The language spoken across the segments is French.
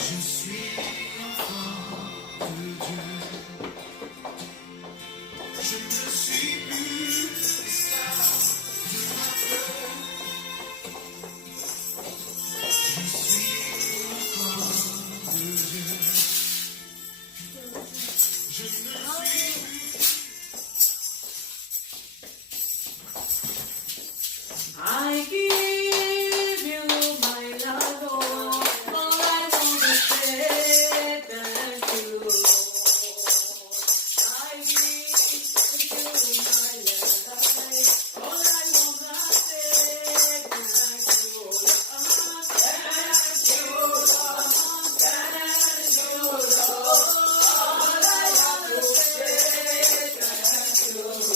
Je suis enfant de Dieu. Je ne suis plus esclave de ma peur. Je suis enfant de Dieu. Je ne suis plus. I give you my love, Lord. All I want to say thank you, Lord. I give you my life. All I want to say thank you, Lord. Thank you, Lord. Thank you, Lord. All I want to say thank you, Lord.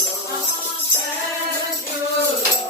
Thank you, Lord.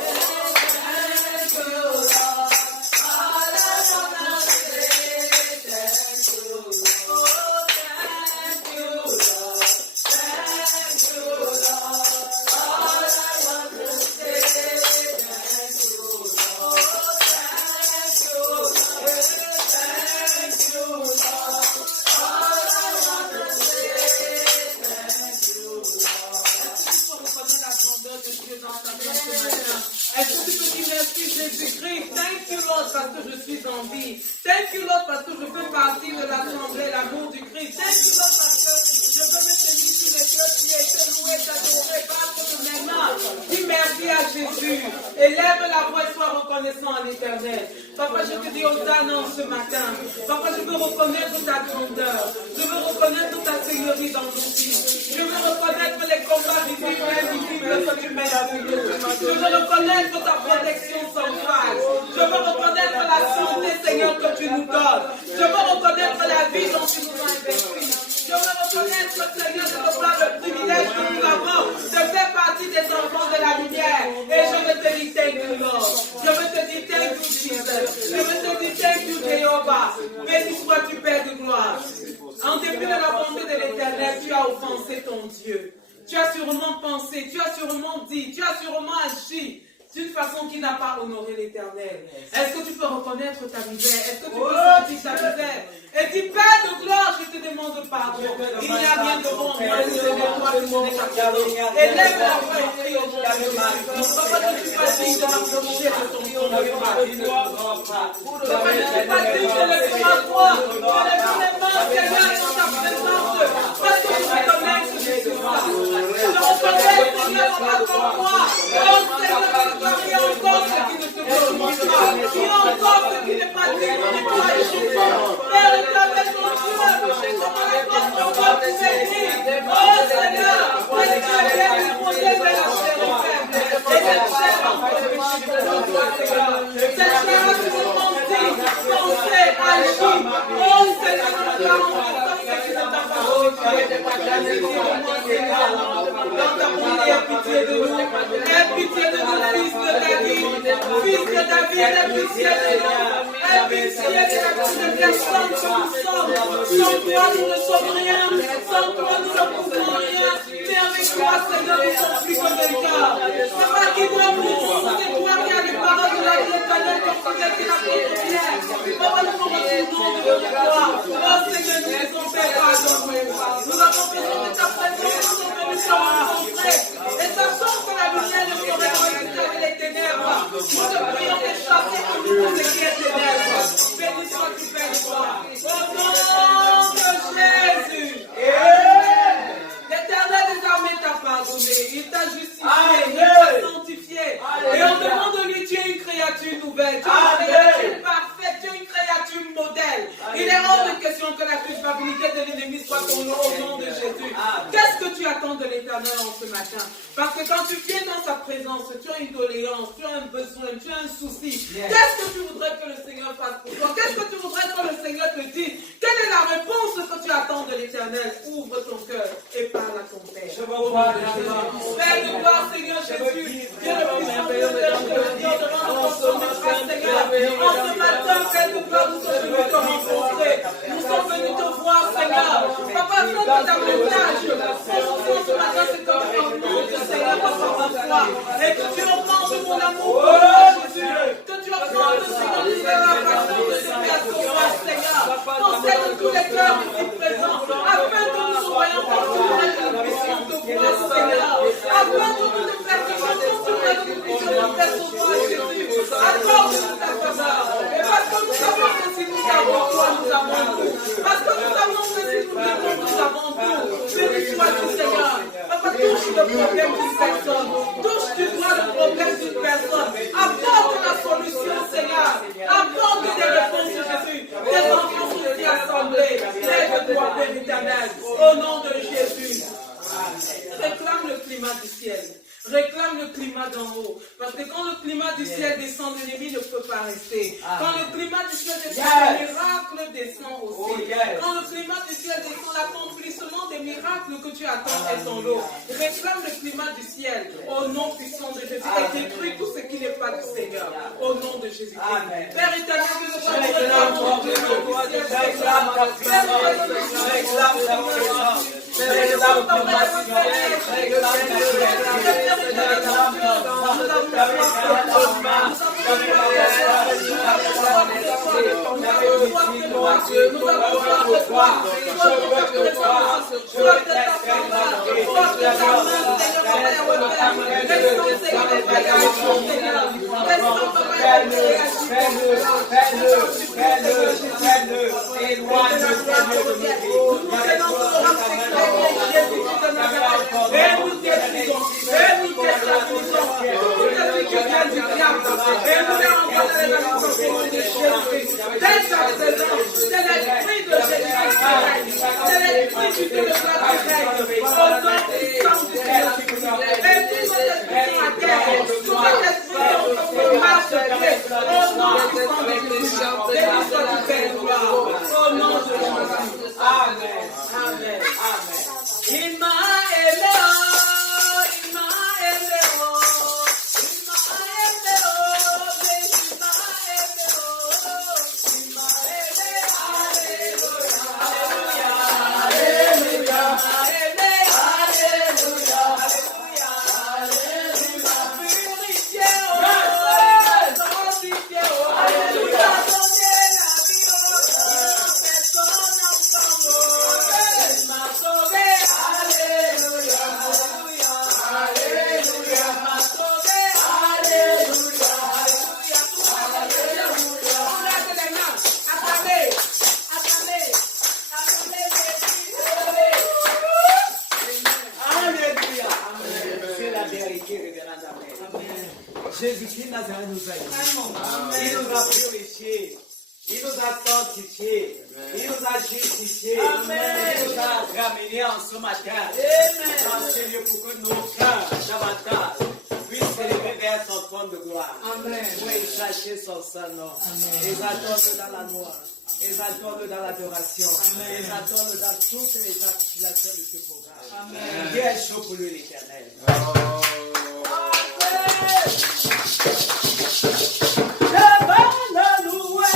Est-ce que tu peux dire merci Jésus-Christ? Thank you Lord parce que je suis en vie. Thank you Lord parce que je fais partie de l'assemblée, l'amour du Christ. Thank you Lord parce que je peux me tenir sur les pieds, tu es été loué, t'adorer, battre de mes mains. Dis merci à Jésus. Élève la voix et sois reconnaissant à l'Éternel. Papa, je te dis Hosanna ce matin. Papa, je veux reconnaître ta grandeur. Je veux reconnaître ta seigneurie dans nos vies. Je veux reconnaître les combats visibles et invisibles que tu mènes avec nous. Je veux reconnaître ta protection sans faille. Je veux reconnaître la santé, Seigneur, que tu nous donnes. Je veux reconnaître la vie dont tu nous as investi. Je veux reconnaître, Seigneur, de par le privilège que nous avons de faire partie des enfants de la lumière. Et je veux te dire thank you, Lord. Je veux te dire thank you, Jesus. Je veux te dire thank you, Jéhovah. Béni sois-tu, Père de gloire. En dépit de la bonté de l'Éternel, tu as offensé ton Dieu. Tu as sûrement pensé, tu as sûrement dit, tu as sûrement agi d'une façon qui n'a pas honoré l'Éternel. Est-ce que tu peux reconnaître ta misère? Est-ce que tu peux sentir ta misère? Et dis, Père de gloire, je te demande pardon. Il n'y a rien de bon, moi, Seigneur, toi, que je n'ai pas pardonné. Élève la voix et crie au nom de Jésus. Papa, je ne suis pas digne de m'approcher de ton nom. Papa, je ne suis pas digne de lever ma voix, de lever mes mains, Seigneur, dans ta présence. Parce que je reconnais que je suis là. Je reconnais, Seigneur, en attendant moi. Oh, Seigneur, il y a encore ce qui ne te glorifie pas. Il y a encore ce qui n'est pas digne de toi, Jésus. Père, éternel, mon Dieu, comment la force de toi te bénit. Oh, Seigneur, parce que tu es le modèle de la chair faible. Et cette chair encore péché devant toi, Seigneur. Cette chair a toujours menti, pensé, agi. Oh, Seigneur, nous te rendons comme ce qui ne t'a pas glorifié. Pitié de moi, Seigneur. Dans ta prière, pitié de nous. Aie pitié de nous, fils de David. Fils de David, aie pitié de nous. Aie pitié de la personne que nous sommes. Sans toi, nous ne sommes rien. Sans toi, nous ne pouvons rien. Mais avec toi, Seigneur, nous sommes plus que quelqu'un. C'est pas qui doit mourir. C'est toi qui as les paroles de la vie éternelle comme tu l'as dit la première. Papa, nous nous retournons devant toi. Oh Seigneur, nous les ont fait pardon. Nous avons besoin de ta présence. Nous sommes venus te rencontrer. Et sachant que la lumière ne saurait résister les ténèbres, nous te prions de chasser en nous ce qui est ténèbres. Béni sois-tu, Père de gloire. Au nom de Jésus. L'Éternel des armées t'a pardonné. Il t'a justifié. Il t'a sanctifié. Et on demande de lui, tu es une créature nouvelle. Tu es une créature parfaite. Tu es une créature modèle. Il est hors de question que la culpabilité de l'ennemi soit ton nom au nom de Jésus. Qu'est-ce que tu attends de l'Éternel en ce matin? Parce que quand tu viens dans sa présence, tu as une doléance, tu as un besoin, tu as un souci. Qu'est-ce que tu voudrais que le Seigneur fasse pour toi? Qu'est-ce que tu voudrais que le Seigneur te dise? Quelle est la réponse que tu attends de l'Éternel? Ouvre ton cœur et parle à ton Père. Père de gloire, Seigneur Jésus, viens le encore devant notre trône de grâce, Seigneur. En ce matin, Père de gloire, nous sommes venus te rencontrer. Nous sommes venus te voir, Seigneur. Papa, fais de ta message. Mon ce matin, c'est comme un augmente, Seigneur, par ta foi. Et que tu augmentes mon amour pour toi, Jésus. Que tu augmentes, Seigneur, la passion de ce Père sauvage, Seigneur. Concerne tous les cœurs ici présents, afin que nous soyons partout et que nous puissions te voir, Seigneur. Afin que nous te percevions toujours et que nous puissions te percevoir, Jésus. Accorde-nous ta faveur. Et parce que nous savons que si nous avons toi, nous avons tout. Parce que nous savons que si nous vivons, nous avons tout. Béni sois-tu, Seigneur. Papa, touche le problème d'une personne. Touche du doigt le problème d'une personne. Apporte la solution, Seigneur. Apporte des réponses, Jésus. Des enfants sont ici assemblés. Lève-toi, Père éternel. Au nom de Jésus. Réclame le climat du ciel. Réclame le climat d'en haut. Parce que quand le climat du ciel descend, l'ennemi ne peut pas rester. Quand le climat du ciel descend, le miracle descend aussi. Quand le climat du ciel descend, l'accomplissement des miracles que tu attends est en l'eau. Réclame le climat du ciel au nom puissant de Jésus et détruis tout ce qui n'est pas du Seigneur. Au nom de Jésus. Père éternel, que le Père réclame le climat du ciel. Jésus-Christ Nazareth nous a aimés. Il nous a purifiés. Il nous a sanctifiés. Il nous a justifiés. Il nous a ramenés en ce matin. Dans ce lieu pour que nos cœurs davantage puissent s'élever vers son trône de gloire. Pour exalter son saint nom. Exaltons-le dans la gloire. Exaltons-le dans l'adoration. Exaltons-le dans toutes les articulations de ce programme. Dieu est chaud pour lui, l'Éternel. Hallelujah.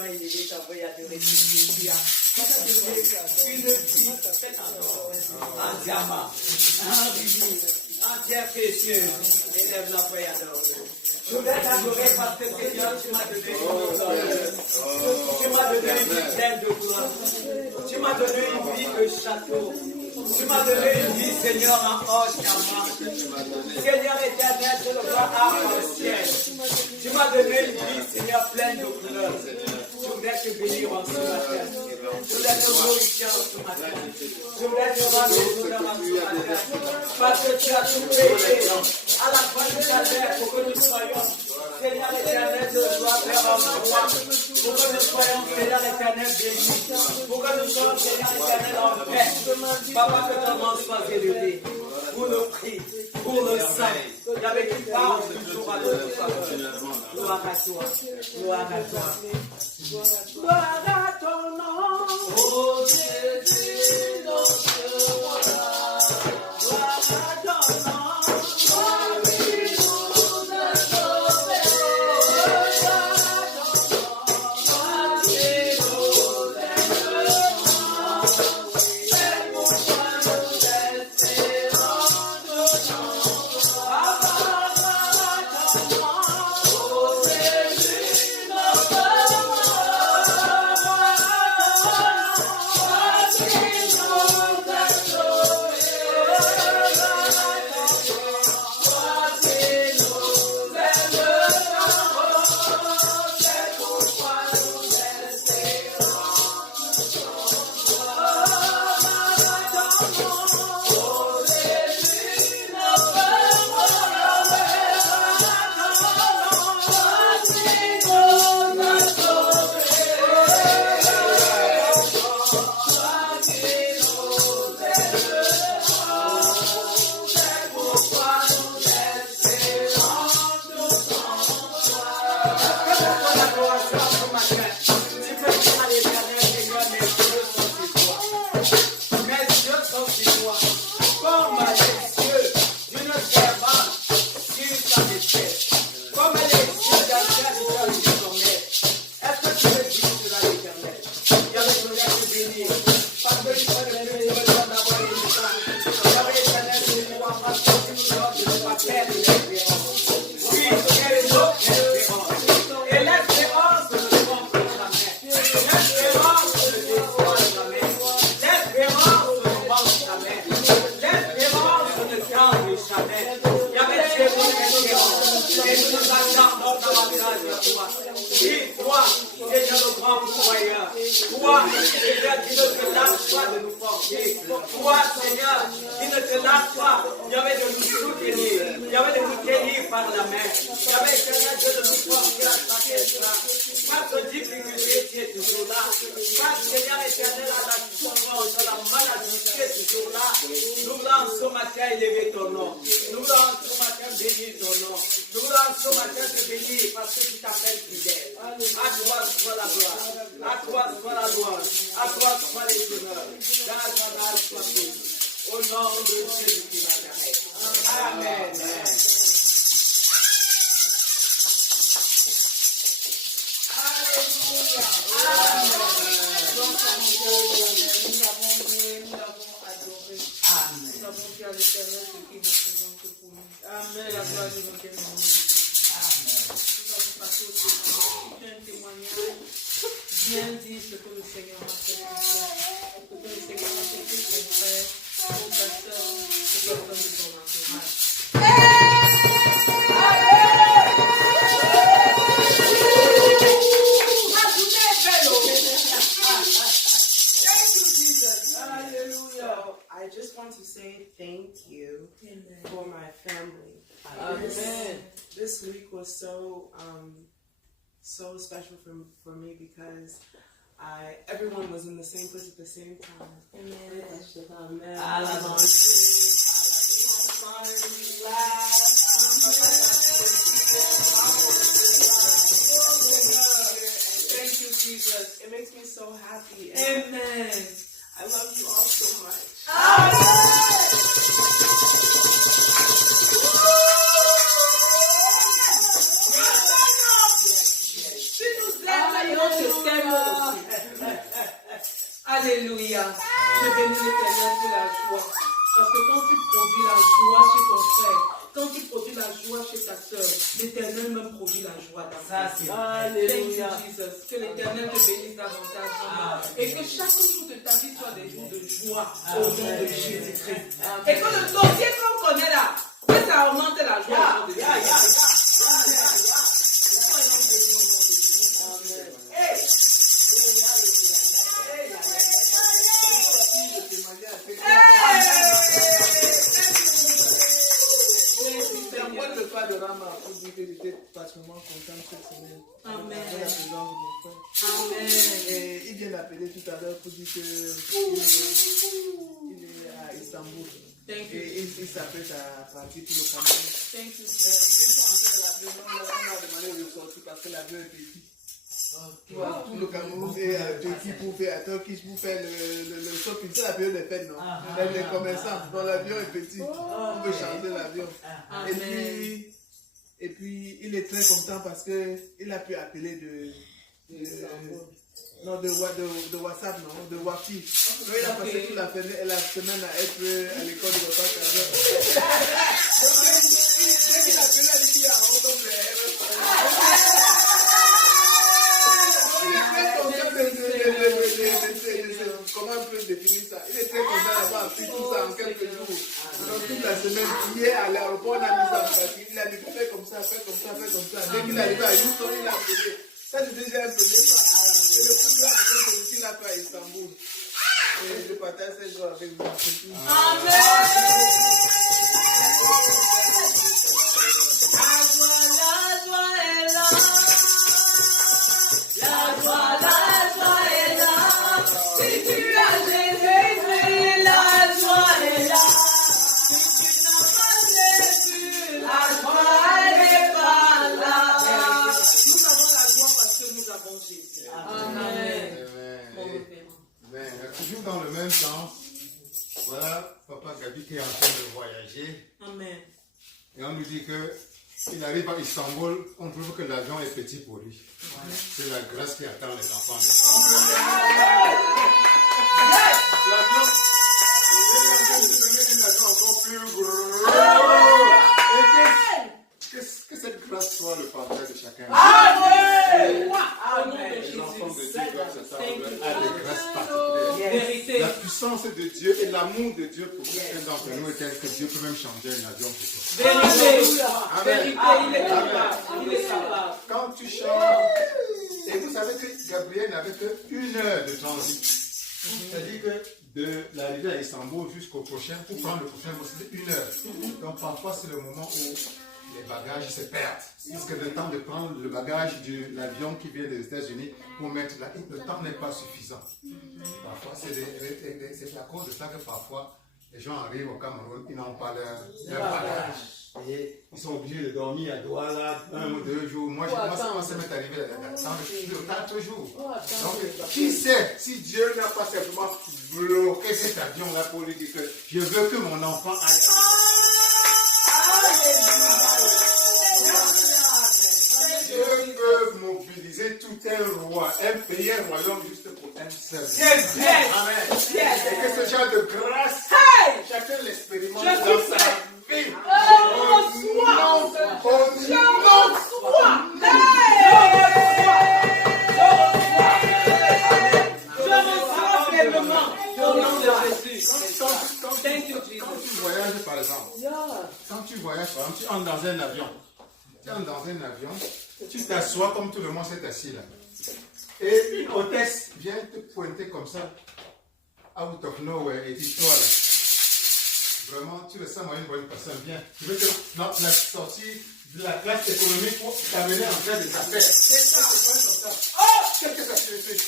temps élevé, t'envoyer adorer Jésus. Quand tu as donné une vie en diamant, en rubis, en pierre précieuse, élève l'envoyer adorer. Je voudrais t'adorer parce que Seigneur, tu m'as donné une vie. Tu m'as donné une vie pleine de gloire. Tu m'as donné une vie de château. Tu m'as donné une vie, Seigneur, en or diamant. Seigneur éternel, je le vois arc-en-ciel. Tu m'as donné une vie, Seigneur, pleine de couleurs. Je voudrais te bénir en ce matin. Je voudrais te glorifier en ce matin. Je voudrais te rendre les honneurs en ce matin. Parce que tu as tout payé à la fin de ta terre pour que nous soyons, Seigneur éternel, je le vois faire en toi. Pour que nous soyons, Seigneur éternel, bénis. Pour que nous soyons, Seigneur éternel, en paix. Papa, que ton nom soit élevé. Pour le prix, pour le sang. Il y avait qui parle toujours à notre faveur. Gloire à toi. Gloire à toi. Gloire à ton nom. Oh Jésus, notre roi. Gloire à ton nom. Oh, qui nous a sauvés. Gloire à ton nom. Qui nous aimons. C'est pourquoi nous espérons de ton roi. So special for me because everyone was in the same place at the same time. Amen. Thank you, Jesus. It makes me so happy. Amen. I love you all so much. Tu nous aimes Donc je t'aime aussi. Alléluia. Je bénis l'Éternel pour la joie. Parce que quand tu produis la joie chez ton frère, quand tu produis la joie chez ta soeur, l'Éternel même produit la joie dans ta vie. Alléluia. Thank you, Jesus. Que l'Éternel te bénisse davantage. Et que chaque jour de ta vie soit des jours de joie au nom de Jésus-Christ. Et que le dossier qu'on connaît là, que ça augmente la joie au nom de Jésus. De Rama pour dire que j'étais particulièrement content cette semaine. Amen. Avec la présence de mon frère. Amen. Et il vient d'appeler tout à l'heure pour dire qu'il est à Istanbul. Thank you. Et il s'apprête à partir pour le Cameroun. Thank you. On a demandé de sortir parce que l'avion est petit. Tout le Cameroun est à Turquie pour faire le shopping. C'est la période des fêtes, non? Les commerçants, dont l'avion est petit. On veut changer l'avion. Et puis, il est très content parce qu'il a pu appeler de WhatsApp, non? De Wi-Fi. Donc, il a passé toute la semaine à être à l'école de repas. Dès qu'il a appelé, il a dit qu'il y a un autre comment on peut définir ça? Il est très content d'avoir appris tout ça en quelques jours. Donc toute la semaine, hier à l'aéroport, on a mis ça en pratique. Il a dit fais comme ça, fais comme ça, fais comme ça. Dès qu'il est arrivé à Houston, il a appelé. Ça c'est déjà un premier pas. Et le plus grand, c'est celui qu'il a fait à Istanbul. Et je partage ces jours avec vous. Amen. La joie est là. La joie est là. Si tu as Jésus, la joie est là. Si tu n'as pas Jésus, la joie n'est pas là. Nous avons la joie parce que nous avons Jésus. Amen. Amen. Toujours dans le même sens, voilà Papa Gabi qui est en train de voyager. Amen. Et on nous dit qu'il arrive à Istanbul, on trouve que l'avion est petit pour lui. C'est la grâce qui attend les enfants de l'avion encore plus gros. Et que cette grâce soit le partage de chacun. Amen. Les enfants de Dieu doivent s'attendre à des grâces particulières. Vérité. La puissance de Dieu et l'amour de Dieu pour chacun d'entre nous est tel que Dieu peut même changer un avion pour toi. Vérité. Amen. Il est capable. Il est capable. Quand tu chantes, et vous savez que Gabriel n'avait que 1 heure de transit. C'est-à-dire que de l'arrivée à Istanbul jusqu'au prochain, pour prendre le prochain, c'était 1 heure. Donc parfois c'est le moment où les bagages se perdent. Parce que le temps de prendre le bagage de l'avion qui vient des États-Unis pour mettre là, le temps n'est pas suffisant. Parfois, c'est à cause de ça que parfois les gens arrivent au Cameroun, ils n'ont pas leur bagage. Et ils sont obligés de dormir à Douala 1 ou 2 jours. Moi, ça m'est arrivé d'attendre plus de 4 jours. Donc, qui sait si Dieu n'a pas simplement bloqué cet avion-là pour lui dire que je veux que mon enfant aille. Dieu peut mobiliser tout un roi, un pays, un royaume juste pour un seul. Amen. Et que ce genre de grâce, chacun l'expérimente dans sa vie. Quand tu voyages par exemple, tu entres dans un avion. Tu t'assois comme tout le monde s'est assis là. Et une hôtesse vient te pointer comme ça, out of nowhere, et dit toi là, vraiment, tu le sens moi une bonne personne, viens. Tu veux que la sortie de la classe économique pour t'amener en train des affaires. C'est ça, c'est comme ça. Oh, qu'est-ce que ça fait?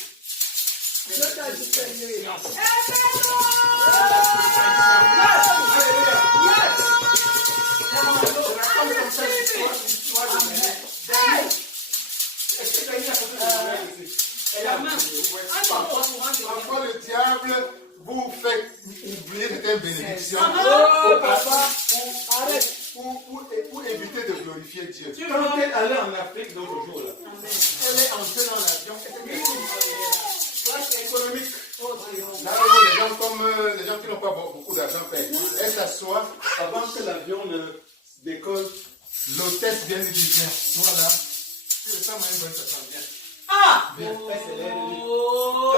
Parfois le diable vous fait oublier certaines bénédictions pour éviter de glorifier Dieu. Quand elle allait en Afrique l'autre jour, là, elle est entrée dans l'avion l'avion décolle, l'hôtesse vient lui dire, voilà, tu le sens, ça sent bien. Ah! Viens, fais c'est l'air de lui. Oh!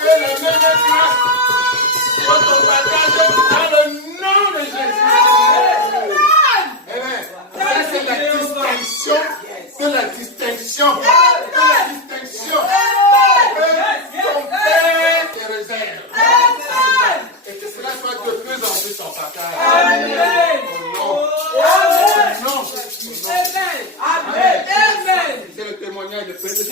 Que le même grâce soit ton partage dans le nom de Jésus. Amen. Ça, c'est la distinction. C'est la distinction. C'est la distinction. Que ton Père te réserve. Et que cela soit de plus en plus ton partage. Amen. Au nom. Au nom. Amen. Amen. C'est le témoignage de Pédro.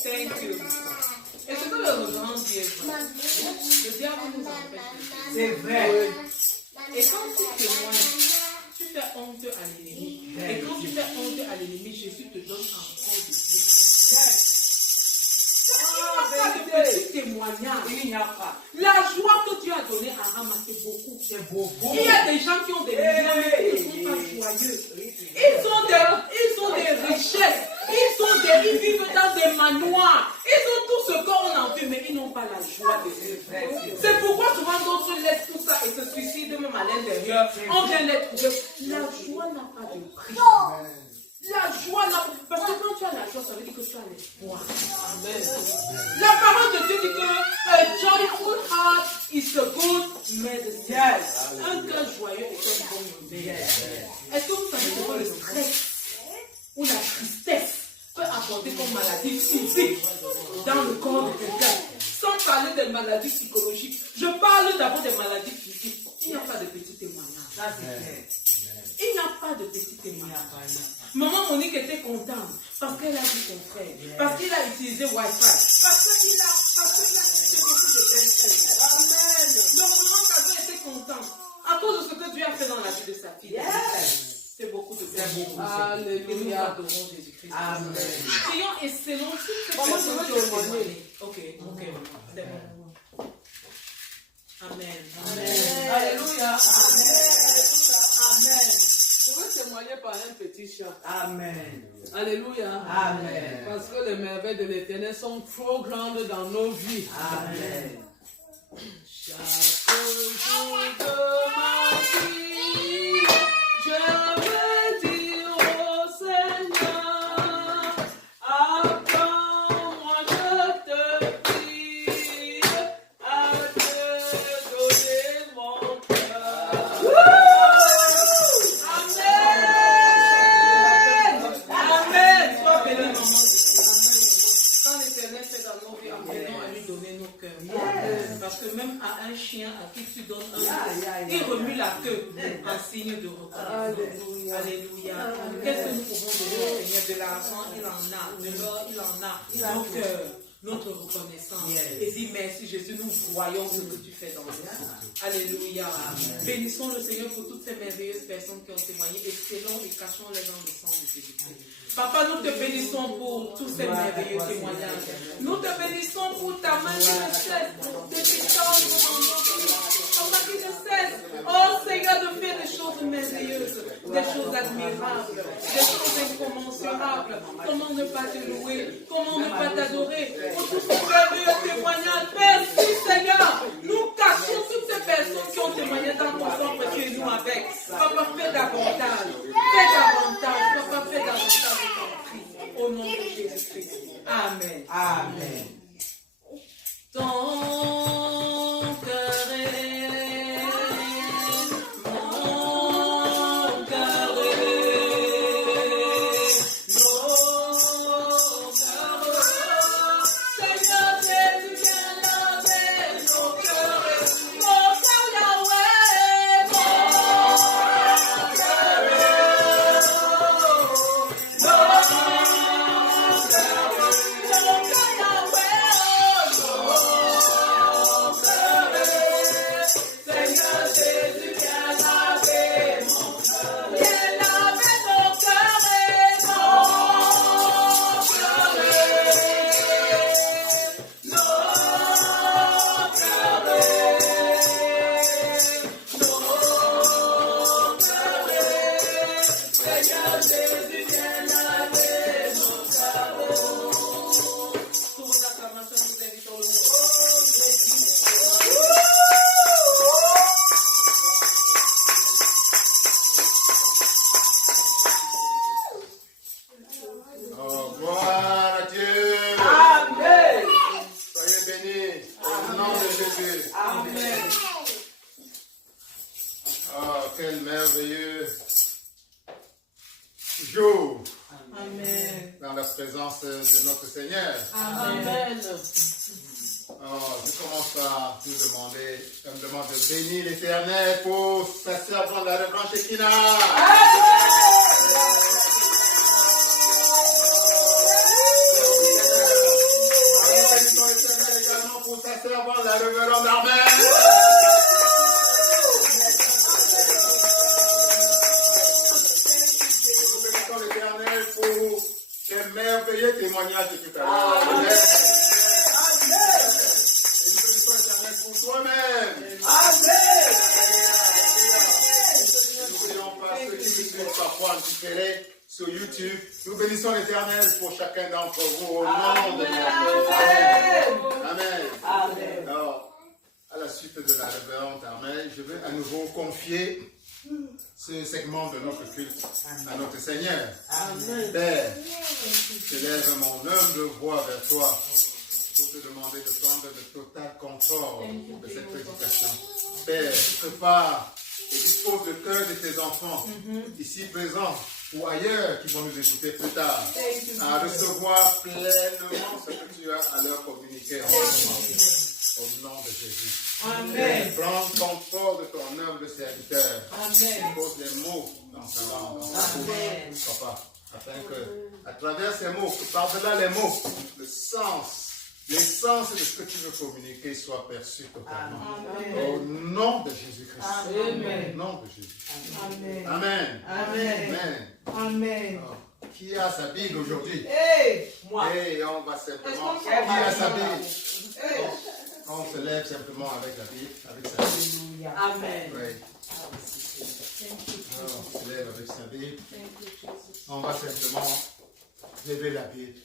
Thank you. Et c'est que le grand piège. Le diable nous empêche. C'est vrai. Et quand tu témoignes, tu fais honte à l'ennemi. Et quand tu fais honte à l'ennemi, Jésus te donne encore de plus. Petit témoignage. Il n'y a pas. La joie que Dieu a donnée à ramasser beaucoup. C'est beaucoup. Il y a des gens qui ont des millions, mais qui ne sont pas joyeux. Ils ont des richesses. Ils vivent dans des manoirs. Ils ont tout ce qu'on a vu, mais ils n'ont pas la joie de Dieu. C'est pourquoi souvent d'autres laissent tout ça et se suicident même à l'intérieur. On vient les trouver. La joie n'a pas de prix. La joie n'a pas. Parce que quand tu as la joie, ça veut dire que tu as l'espoir. Amen. La parole de Dieu dit que a joyful heart is a good medicine. Yes. Un cœur joyeux est un bon remède. Est-ce que vous savez que le stress ou la tristesse peut apporter comme maladie physique dans le corps de quelqu'un? Sans parler des maladies psychologiques, je parle d'abord des maladies physiques. Il n'y a pas de petits témoignages. Ça, c'est clair. Il n'y a pas de petits témoignages. Maman Monique était contente parce qu'elle a vu son frère, parce qu'il a utilisé Wi-Fi, parce qu'il a fait beaucoup de belles choses. Amen. Donc maman Kazo était contente à cause de ce que Dieu a fait dans la vie de sa fille. C'est beaucoup de belles choses. Alléluia. Et nous adorons Jésus-Christ. Amen. Prions et selon toutes ces Maman, personnes je qui veux ont témoigner. témoigné. Ok, c'est bon. Amen. Alléluia. Amen. Je veux témoigner par un petit chat. Amen. Alléluia. Amen. Parce que les merveilles de l'Éternel sont trop grandes dans nos vies. Amen. Chaque jour de ma vie, je veux dire au Seigneur, apprends-moi, je te prie, à te donner mon cœur. Amen. Sois béni, maman. Quand l'Éternel fait dans nos vies, apprenons à lui donner nos cœurs. Parce que même à un chien à qui tu donnes un cœur, il remue la queue en signe de reconnaissance. Alléluia. Qu'est-ce que nous pouvons donner au Seigneur? De l'argent, il en a. De l'or, il en a. Nos cœurs, notre reconnaissance. Et dis merci Jésus, nous voyons ce que tu fais dans nous. Alléluia. Bénissons le Seigneur pour toutes ces merveilleuses personnes qui ont témoigné et scellons et cachons-les dans le sang de Jésus-Christ. Papa, nous te bénissons pour tous ces merveilleux témoignages. Nous te bénissons pour ta main qui ne cesse de t'étendre dans nos vies. Ta main qui ne cesse, oh Seigneur, de faire des choses merveilleuses, des choses admirables, des choses incommensurables. Comment ne pas te louer? Comment ne pas t'adorer? Pour tous ces merveilleux témoignages. Merci Seigneur. Nous cachons toutes ces personnes qui ont témoigné dans ton sang, tu es nous avec. Papa, fais davantage. Fais davantage. Papa, fais davantage. Au nom de Jésus-Christ. Amen. Amen. Ton cœur est mon cœur est nos cœurs. Seigneur Jésus, viens laver quel merveilleux jour Amen. dans la présence de notre Seigneur. Amen. Oh, je commence par me demande de bénir l'Éternel pour sa servante, la revanche Shekinah. Bénissons l'Éternel également pour sa servante, la révérende Armelle. Nous bénissons l'Éternel pour ses merveilleux témoignages de tout à l'heure. Amen. Pour toi-même. Amen. N'oublions pas ceux qui nous suivent parfois en différé sur YouTube. Nous bénissons l'Éternel pour chacun d'entre vous au nom de Jésus. Amen. Amen. Alors, à la suite de la révérende Armelle, je veux à nouveau confier ce segment de notre culte à notre Seigneur. Amen. Père, je lève mon humble voix vers toi pour te demander de prendre le total contrôle de cette prédication. Père, prépare et dispose le cœur de tes enfants, ici présents ou ailleurs, qui vont nous écouter plus tard, à recevoir pleinement ce que tu as à leur communiquer. Au nom de Jésus. Amen. Prends contrôle de ton humble serviteur. Amen. Pose les mots dans sa langue, dans sa bouche, papa, afin que, à travers ces mots, que par-delà les mots, le sens, l'essence de ce que tu veux communiquer soit perçu totalement. Amen. Au nom de Jésus-Christ. Amen. Au nom de Jésus. Amen. Amen. Amen. Amen. Amen. Oh, qui a sa Bible aujourd'hui? Hey, moi. Et on va simplement. Est-ce qu'on Qui a sa parle? Bible? Hey. On se lève simplement avec la Bible, avec sa Bible. Amen. Oui. Alors, on se lève avec sa Bible. On va simplement lever la Bible.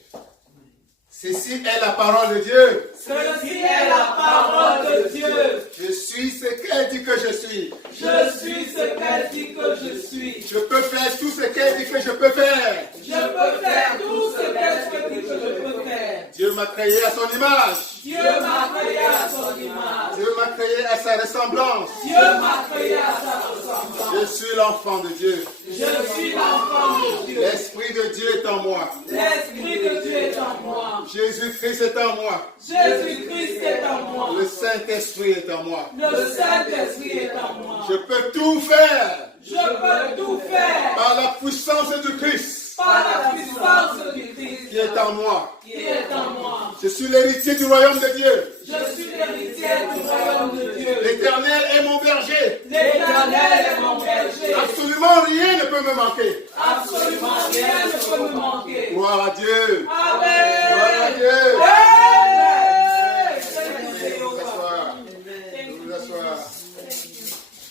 Ceci est la parole de Dieu. Ceci est la parole de Dieu. Je suis ce qu'elle dit que je suis. Je suis ce qu'elle dit que je suis. Je peux faire tout ce qu'elle dit que je peux faire. Je peux faire tout ce qu'elle dit que je peux faire. Dieu m'a créé à son image. Dieu m'a créé à son image. Dieu m'a créé à sa ressemblance. Dieu m'a créé à sa ressemblance. Je suis l'enfant de Dieu. Je suis l'enfant de Dieu. L'Esprit de Dieu est en moi. L'Esprit de Dieu est en moi. Jésus-Christ est en moi. Jésus-Christ est en moi. Le Saint-Esprit est en moi. Le Saint-Esprit est en moi. Je peux tout faire Je peux tout faire par la puissance du Christ par la puissance du Christ qui est en moi. qui est en moi. Je suis l'héritier du royaume de Dieu. Je suis l'héritier du royaume de Dieu. L'Éternel est mon berger. L'Éternel est mon berger. Absolument rien ne peut me manquer. Absolument rien ne peut me manquer. Gloire à Dieu. Amen. Gloire à Dieu. Amen. Nous nous asseoir. Nous nous asseoir.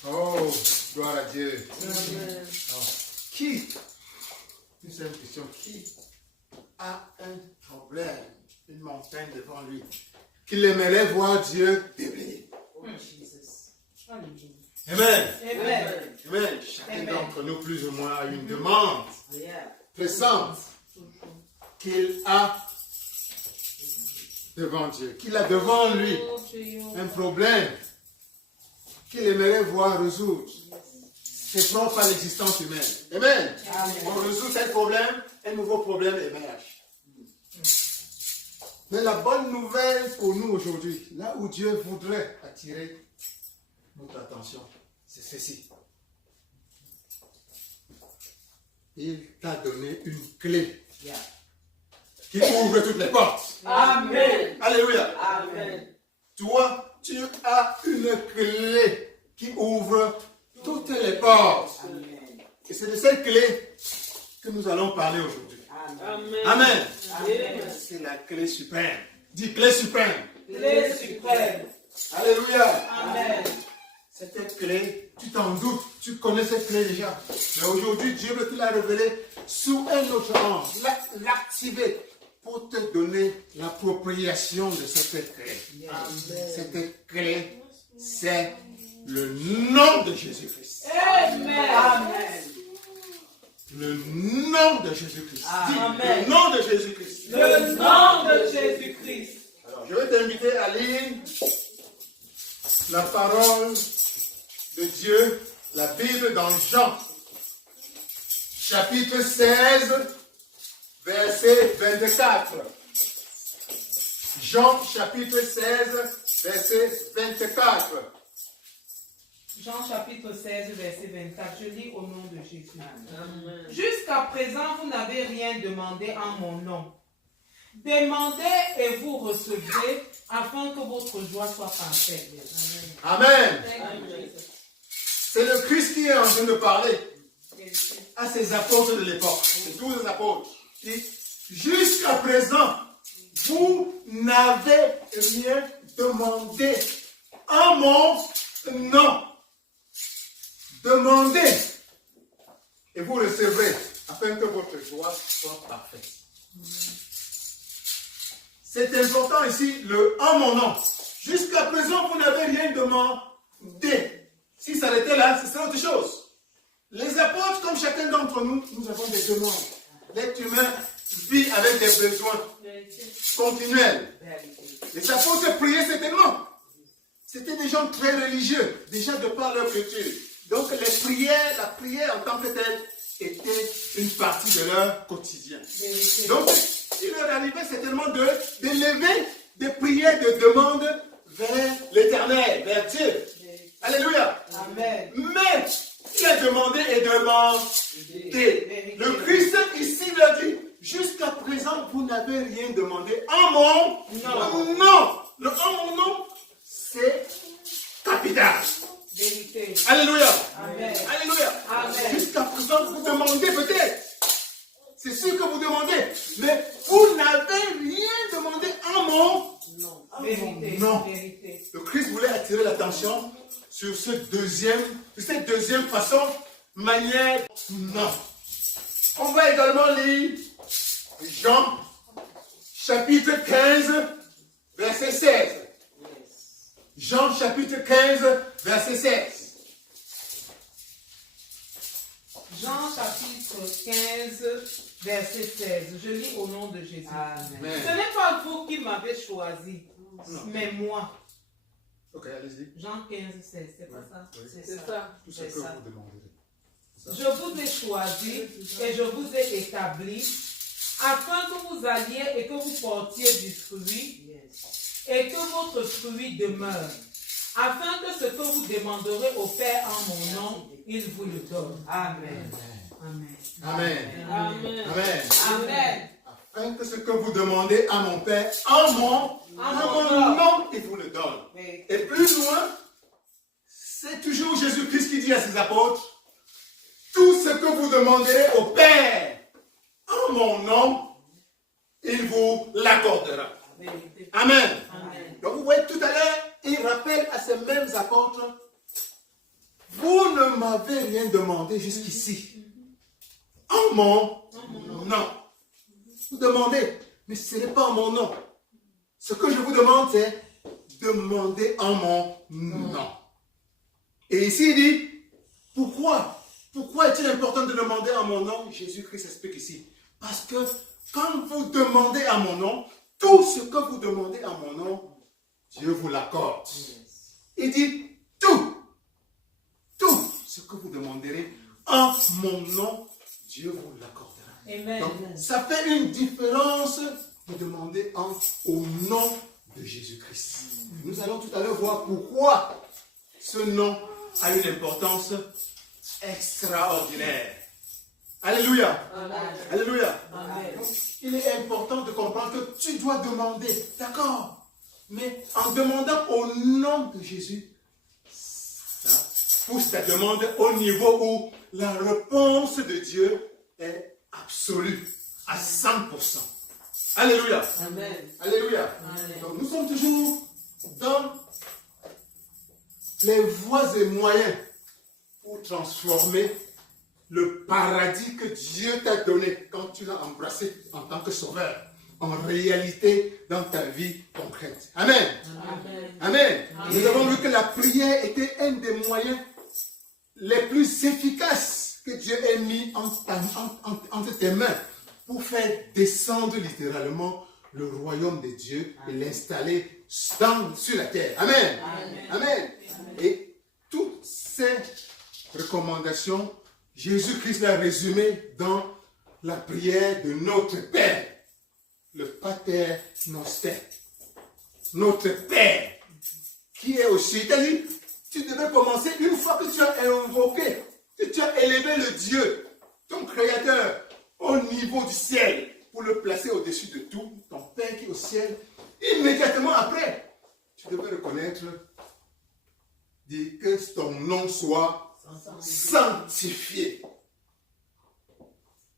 Oh, gloire à Dieu. Oh, qui, une simple question, qui a un problème, une montagne devant lui, qu'il aimerait voir Dieu déblayer? Amen. Amen. Amen. Chacun d'entre nous, plus ou moins, a une demande pressante qu'il a devant Dieu, qu'il a devant lui un problème qu'il aimerait voir résoudre. C'est propre à l'existence humaine. Amen. On résout tel problème, un nouveau problème émerge. Mais la bonne nouvelle pour nous aujourd'hui, là où Dieu voudrait attirer notre attention, c'est ceci. Il t'a donné une clé qui ouvre toutes les portes. Amen. Alléluia. Amen. Toi, tu as une clé qui ouvre toutes les portes. Et c'est de cette clé que nous allons parler aujourd'hui. Amen. C'est la clé suprême. Dis clé suprême. Clé suprême. Alléluia. Amen. Cette clé, tu t'en doutes, tu connais cette clé déjà. Mais aujourd'hui, Dieu veut te la révéler sous un autre angle, l'activer pour te donner l'appropriation de cette clé. Cette clé, c'est le nom de Jésus-Christ. Amen. Amen. Le nom de Jésus-Christ. Dis, Amen. le nom de Jésus-Christ. Le nom de Jésus-Christ. Alors, je vais t'inviter à lire la parole de Dieu la Bible dans Jean, chapitre 16, verset 24. Jean, chapitre 16, verset 24. Jean chapitre 16, verset 24. Je lis au nom de Jésus. Jusqu'à présent, vous n'avez rien demandé en mon nom. Demandez et vous recevrez afin que votre joie soit parfaite. Amen. C'est le Christ qui est en train de parler à ses apôtres de l'époque, les 12 apôtres. Et jusqu'à présent, vous n'avez rien demandé en mon nom. Demandez et vous recevrez afin que votre joie soit parfaite. C'est important ici, le en mon nom. Jusqu'à présent, vous n'avez rien demandé. Si ça était là, ce serait autre chose. Les apôtres, comme chacun d'entre nous, nous avons des demandes. L'être humain vit avec des besoins continuels. Les apôtres priaient certainement. C'était des gens très religieux, déjà de par leur culture. Donc la prière en tant que telle, était une partie de leur quotidien. Donc, il leur arrivait certainement d'élever des prières, de demandes vers l'Éternel, vers Dieu. Alléluia. Amen. Mais il a demandé et demandé. Le Christ ici leur dit, jusqu'à présent, vous n'avez rien demandé en mon nom. Le en mon nom, c'est capital. Vérité. Alléluia. Amen. Alléluia. Amen. Jusqu'à présent, vous demandez peut-être. C'est sûr que vous demandez. Mais vous n'avez rien demandé en mon Non. Vérité. nom. Vérité. Le Christ voulait attirer l'attention sur cette deuxième manière. Non. On va également lire Jean, chapitre 15, verset 16. Jean, chapitre 15, verset 16. Jean chapitre 15, verset 16. Je lis au nom de Jésus. Amen. Ce n'est pas vous qui m'avez choisi, mais moi. Ok, allez-y. Jean 15, 16. C'est pas ça? Oui. C'est ça. Tout ce que vous demandez. Je vous ai choisi et je vous ai établi afin que vous alliez et que vous portiez du fruit et que votre fruit demeure, afin que ce que vous demanderez au Père en mon nom, il vous le donne. Amen. Amen. Amen. Amen. Amen. Amen. Afin que ce que vous demandez à mon Père, en mon nom, il vous le donne. Et plus loin, c'est toujours Jésus-Christ qui dit à ses apôtres, tout ce que vous demanderez au Père, en mon nom, il vous l'accordera. Amen. Amen. Donc vous voyez tout à l'heure, il rappelle à ces mêmes apôtres, vous ne m'avez rien demandé jusqu'ici. En mon nom. Vous demandez, mais ce n'est pas en mon nom. Ce que je vous demande, c'est demander en mon nom. Et ici, il dit, pourquoi est-il important de demander en mon nom? Jésus-Christ explique ici. Parce que quand vous demandez à mon nom, tout ce que vous demandez en mon nom, Dieu vous l'accorde. Il dit, tout ce que vous demanderez en mon nom, Dieu vous l'accordera. Amen. Donc, ça fait une différence de demander au nom de Jésus-Christ. Nous allons tout à l'heure voir pourquoi ce nom a une importance extraordinaire. Alléluia. Amen. Alléluia. Amen. Donc, il est important de comprendre que tu dois demander, d'accord, mais en demandant au nom de Jésus, ça pousse ta demande au niveau où la réponse de Dieu est absolue, à 100%. Alléluia. Amen. Alléluia. Amen. Donc nous sommes toujours dans les voies et moyens pour transformer le paradis que Dieu t'a donné quand tu l'as embrassé en tant que sauveur, en réalité dans ta vie concrète. Amen. Amen. Amen. Nous avons vu que la prière était un des moyens les plus efficaces que Dieu ait mis entre tes mains pour faire descendre littéralement le royaume de Dieu et l'installer sur la terre. Amen. Amen. Amen. Et toutes ces recommandation, Jésus-Christ l'a résumé dans la prière de notre Père, le Pater Noster. Notre Père, qui est aussi. C'est-à-dire, tu devais commencer une fois que tu as invoqué, que tu as élevé le Dieu, ton Créateur, au niveau du ciel, pour le placer au-dessus de tout, ton Père qui est au ciel. Immédiatement après, tu devais reconnaître, dire que ton nom soit sanctifié.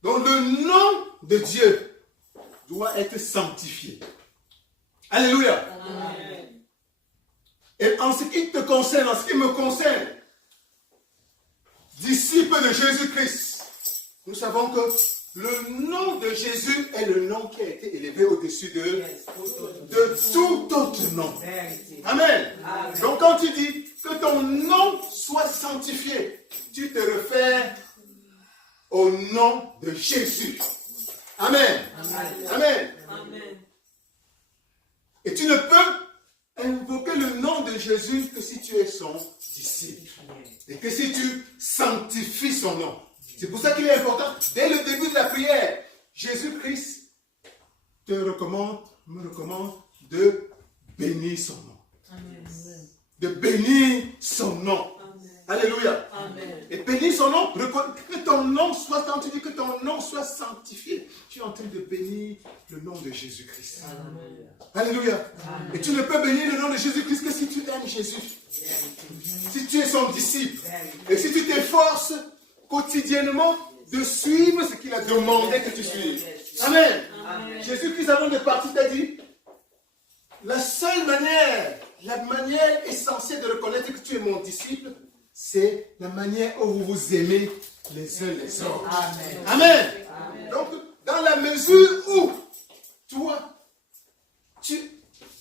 Donc le nom de Dieu doit être sanctifié. Alléluia. Amen. Et en ce qui te concerne, en ce qui me concerne, disciple de Jésus-Christ, nous savons que le nom de Jésus est le nom qui a été élevé au-dessus de tout autre nom. Amen. Donc quand tu dis que ton nom soit sanctifié, tu te réfères au nom de Jésus. Amen. Amen. Amen. Et tu ne peux invoquer le nom de Jésus que si tu es son disciple. Et que si tu sanctifies son nom. C'est pour ça qu'il est important, dès le début de la prière, Jésus-Christ me recommande de bénir son nom. Amen. De bénir son nom. Amen. Alléluia. Amen. Et bénir son nom, que ton nom soit, quand tu dis que ton nom soit sanctifié, tu es en train de bénir le nom de Jésus-Christ. Amen. Alléluia. Et tu ne peux bénir le nom de Jésus-Christ que si tu aimes Jésus. Si tu es son disciple. Et si tu t'efforces quotidiennement de suivre ce qu'il a demandé que tu suives. Amen. Amen. Jésus-Christ, avant de partir, t'a dit, la seule manière, la manière essentielle de reconnaître que tu es mon disciple, c'est la manière où vous vous aimez les uns les autres. Amen. Amen. Amen. Donc, dans la mesure où toi, tu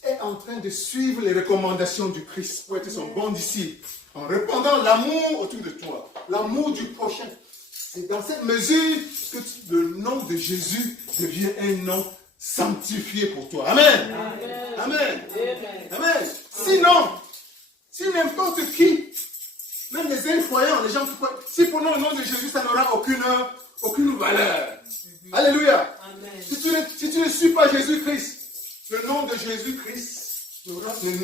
es en train de suivre les recommandations du Christ pour être son bon disciple, en répandant l'amour autour de toi, l'amour du prochain, c'est dans cette mesure que le nom de Jésus devient un nom sanctifié pour toi. Amen. Amen. Amen. Amen. Amen. Sinon, si n'importe qui, même les incroyants, les gens qui croient, si pour nous le nom de Jésus, ça n'aura aucune valeur. Alléluia. Amen. Si tu ne suis pas Jésus-Christ, le nom de Jésus-Christ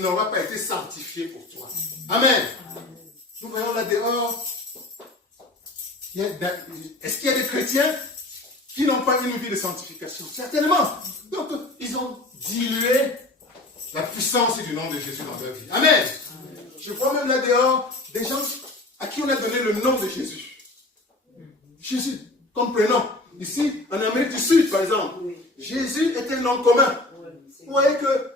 n'aura pas été sanctifié pour toi. Amen. Nous voyons là dehors, est-ce qu'il y a des chrétiens qui n'ont pas une vie de sanctification? Certainement. Donc, ils ont dilué la puissance du nom de Jésus dans leur vie. Amen. Je vois même là dehors des gens à qui on a donné le nom de Jésus. Jésus, comme prénom. Ici, en Amérique du Sud, par exemple, Jésus est un nom commun. Vous voyez que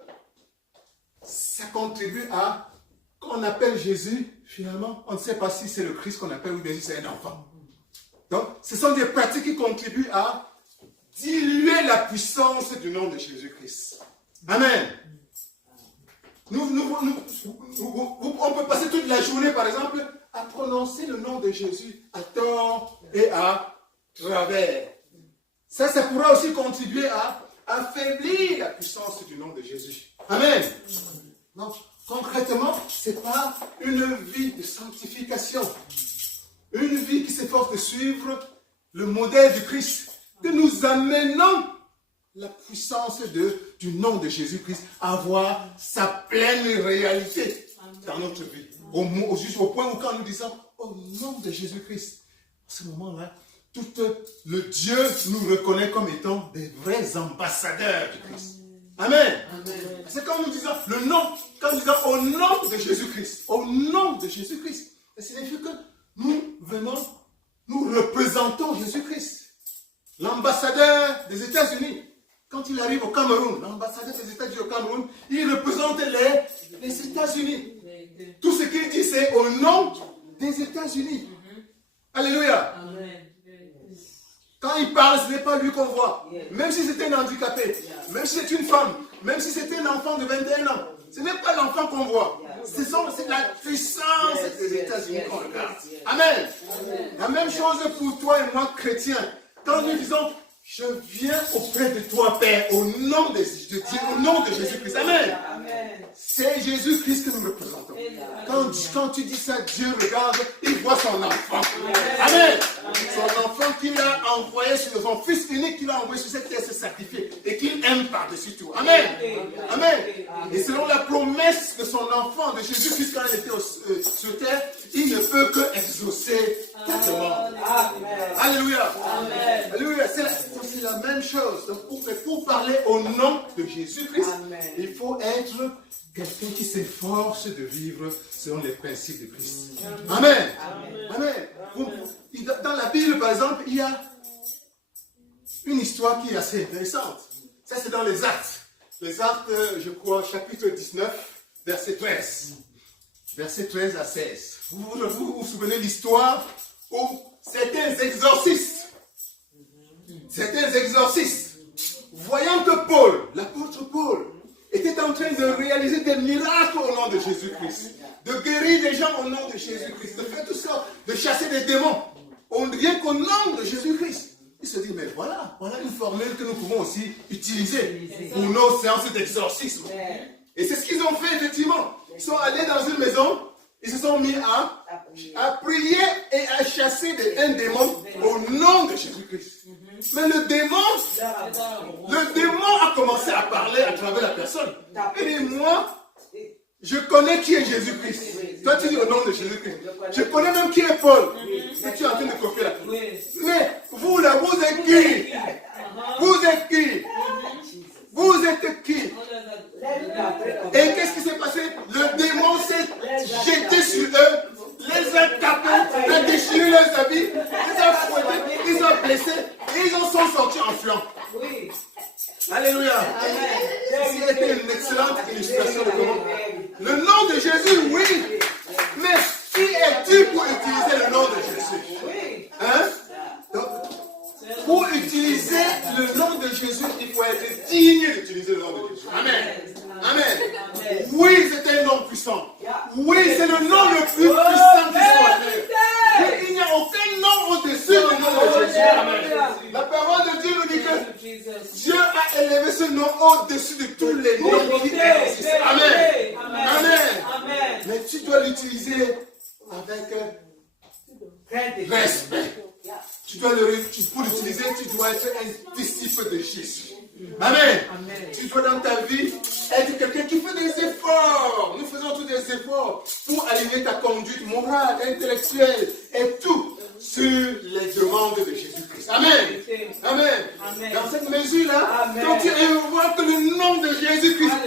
ça contribue à, quand on appelle Jésus, finalement, on ne sait pas si c'est le Christ qu'on appelle ou bien si c'est un enfant. Donc, ce sont des pratiques qui contribuent à diluer la puissance du nom de Jésus-Christ. Amen. On peut passer toute la journée, par exemple, à prononcer le nom de Jésus à tort et à travers. Ça pourra aussi contribuer à affaiblir la puissance du nom de Jésus. Amen. Donc, concrètement, ce n'est pas une vie de sanctification. Une vie qui s'efforce de suivre le modèle du Christ. Que nous amenons la puissance du nom de Jésus-Christ à avoir sa pleine réalité dans notre vie. Au point où quand nous disons au nom de Jésus-Christ, à ce moment-là, tout le Dieu nous reconnaît comme étant des vrais ambassadeurs du Christ. Amen. Amen. C'est quand nous disons le nom, quand nous disons au nom de Jésus-Christ, au nom de Jésus-Christ, ça signifie que nous représentons Jésus-Christ. L'ambassadeur des États-Unis, quand il arrive au Cameroun, l'ambassadeur des États-Unis au Cameroun, il représente les États-Unis. Tout ce qu'il dit, c'est au nom des États-Unis. Alléluia. Amen. Quand il parle, ce n'est pas lui qu'on voit. Même si c'est un handicapé, même si c'est une femme, même si c'est un enfant de 21 ans, ce n'est pas l'enfant qu'on voit. C'est la puissance des États-Unis qu'on regarde. Amen. La même chose pour toi et moi, chrétiens. Quand nous disons, je viens auprès de toi, Père, au nom de Dieu, au nom de Jésus-Christ. Amen. C'est Jésus-Christ que nous représentons. Quand tu dis ça, Dieu regarde, il voit son enfant. Amen. Son enfant qu'il a envoyé sur son fils unique qu'il a envoyé sur cette terre se sacrifier et qu'il aime par-dessus tout. Amen. Amen. Et selon la promesse de son enfant, de Jésus-Christ quand il était sur terre, il ne peut que exaucer la demande. Alléluia. Alléluia. C'est aussi la même chose. Donc, pour parler au nom de Jésus-Christ, il faut être quelqu'un qui s'efforce de vivre selon les principes de Christ. Amen. Amen. Dans la Bible, par exemple, il y a une histoire qui est assez intéressante. Ça, c'est dans les Actes. Les Actes, je crois, chapitre 19, verset 13. Verset 13 à 16. Vous souvenez de l'histoire où certains exorcistes, voyant que Paul, l'apôtre Paul, était en train de réaliser des miracles au nom de Jésus-Christ, de guérir des gens au nom de Jésus-Christ, de faire tout ça, de chasser des démons, rien qu'au nom de Jésus-Christ. Il se dit, mais voilà une formule que nous pouvons aussi utiliser pour nos séances d'exorcisme. Et c'est ce qu'ils ont fait effectivement. Ils sont allés dans une maison, ils se sont mis à prier et à chasser un démon au nom de Jésus-Christ. Mais le démon a commencé à parler à travers la personne. Il dit, moi, je connais qui est Jésus-Christ. Toi, tu dis au nom de Jésus-Christ. Je connais même qui est Paul. Que tu es en train de copier là. Mais vous là, vous êtes qui? Vous êtes qui? Vous êtes qui? Et qu'est-ce qui s'est passé? Le démon s'est jeté sur eux, les a tapés, a déchiré leurs habits, les a fouettés, ils ont blessés et ils en sont sortis en fuyant. Alléluia. C'était une excellente illustration de comment. Le nom de Jésus, oui. Mais qui es-tu pour utiliser le nom de Jésus? Hein? Donc, pour utiliser le nom de Jésus, il faut être digne d'utiliser le nom de Jésus. Amen. Amen. Oui, c'est un nom puissant. Oui, c'est le nom le plus puissant qui soit. Il n'y a aucun nom au-dessus du nom de Jésus. Amen. La parole de Dieu nous dit que Dieu a élevé ce nom au-dessus de tous les noms qui existent. Amen. Amen. Mais tu dois l'utiliser avec respect. Pour l'utiliser, tu dois être un disciple de Jésus. Amen. Tu dois dans ta vie être quelqu'un qui fait des efforts. Nous faisons tous des efforts pour aligner ta conduite morale, intellectuelle et tout sur les demandes de Jésus-Christ. Amen. Amen. Dans cette mesure-là, quand tu évoques le nom de Jésus-Christ,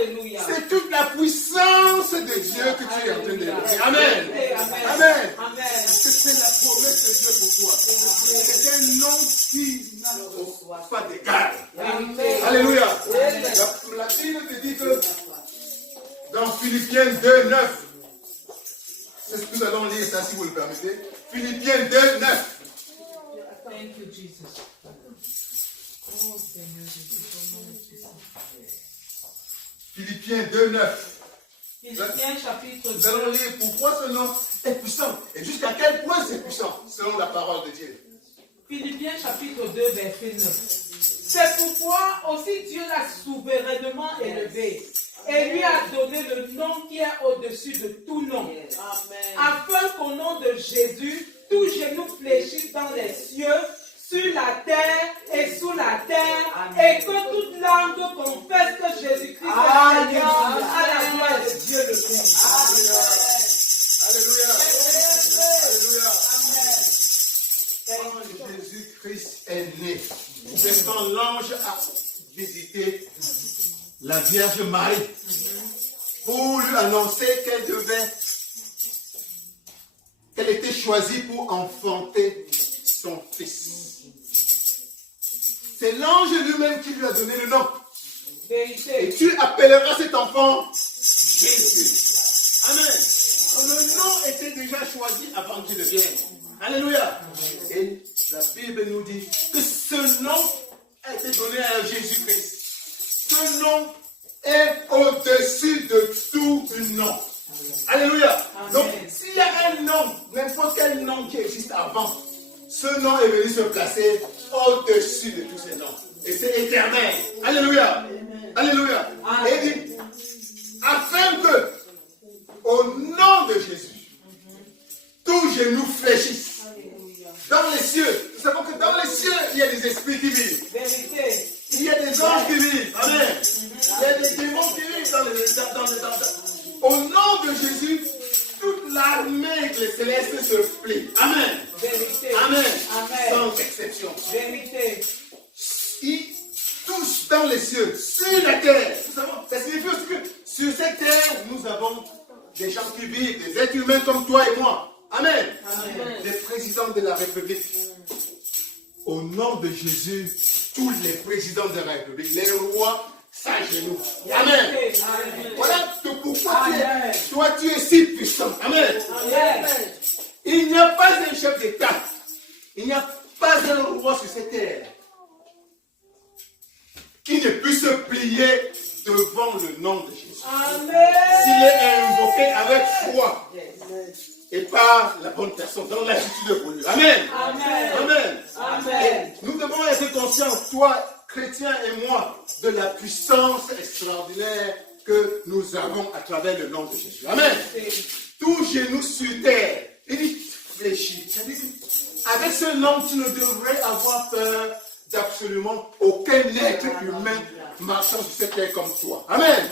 c'est toute la puissance de Dieu que tu es en train d'évoquer. Amen. Amen. Parce que c'est la promesse de Dieu pour toi. C'est un nom qui n'a pas d'égal. Alléluia. La Bible te dit que dans Philippiens 2, 9, c'est ce que nous allons lire ça si vous le permettez. Philippiens 2, 9. Thank you, Jesus. Oh Seigneur Jésus, Philippiens 2, 9. Philippiens chapitre 2. Nous allons lire pourquoi ce nom est puissant et jusqu'à quel point c'est puissant selon la parole de Dieu. Philippiens chapitre 2, verset 9. C'est pourquoi aussi Dieu l'a souverainement élevé et lui a donné le nom qui est au-dessus de tout nom. Afin qu'au nom de Jésus, tout genou fléchisse dans les cieux, sur la terre et sous la terre, et que toute langue confesse que Jésus-Christ est Seigneur à la gloire de Dieu le Père. Alléluia. Alléluia. Quand Jésus-Christ est né, c'est quand l'ange a visité la Vierge Marie pour lui annoncer qu'elle était choisie pour enfanter son fils. C'est l'ange lui-même qui lui a donné le nom. Et tu appelleras cet enfant Jésus. Amen. Le nom était déjà choisi avant qu'il ne vienne. Alléluia. Et la Bible nous dit que ce nom a été donné à Jésus-Christ. Ce nom est au-dessus de tout nom. Alléluia. Donc, s'il y a un nom, n'importe quel nom qui existe avant, ce nom est venu se placer au-dessus de tous ces noms. Et c'est éternel. Alléluia. Alléluia. Et il dit, afin que, au nom de Jésus, tout genou fléchisse. Dans les cieux, nous savons que dans les cieux, il y a des esprits qui vivent. Vérité. Il y a des anges qui vivent. Amen. Il y a des démons qui vivent dans les. Au nom de Jésus, toute l'armée des célestes se plie. Amen. Vérité. Amen. Amen. Sans exception. Vérité. Ils tous dans les cieux, sur la terre. Nous savons, ça signifie aussi que sur cette terre, nous avons des gens qui vivent, des êtres humains comme toi et moi. Amen. Amen. Les présidents de la République. Au nom de Jésus, tous les présidents de la République, les rois s'agenouillent. Amen. Amen. Voilà pourquoi Amen. toi tu es si puissant. Amen. Amen. Il n'y a pas un chef d'État. Il n'y a pas un roi sur cette terre qui ne puisse se plier devant le nom de Jésus. Amen. S'il est invoqué avec foi et par la bonne personne, dans l'attitude voulue. Amen. Amen. Amen. Amen. Nous devons être conscients, toi, chrétien et moi, de la puissance extraordinaire que nous avons à travers le nom de Jésus. Amen. Tout genou sur terre, il dit fléchit. C'est-à-dire avec ce nom, tu ne devrais avoir peur d'absolument aucun être humain marchant sur cette terre comme toi. Amen.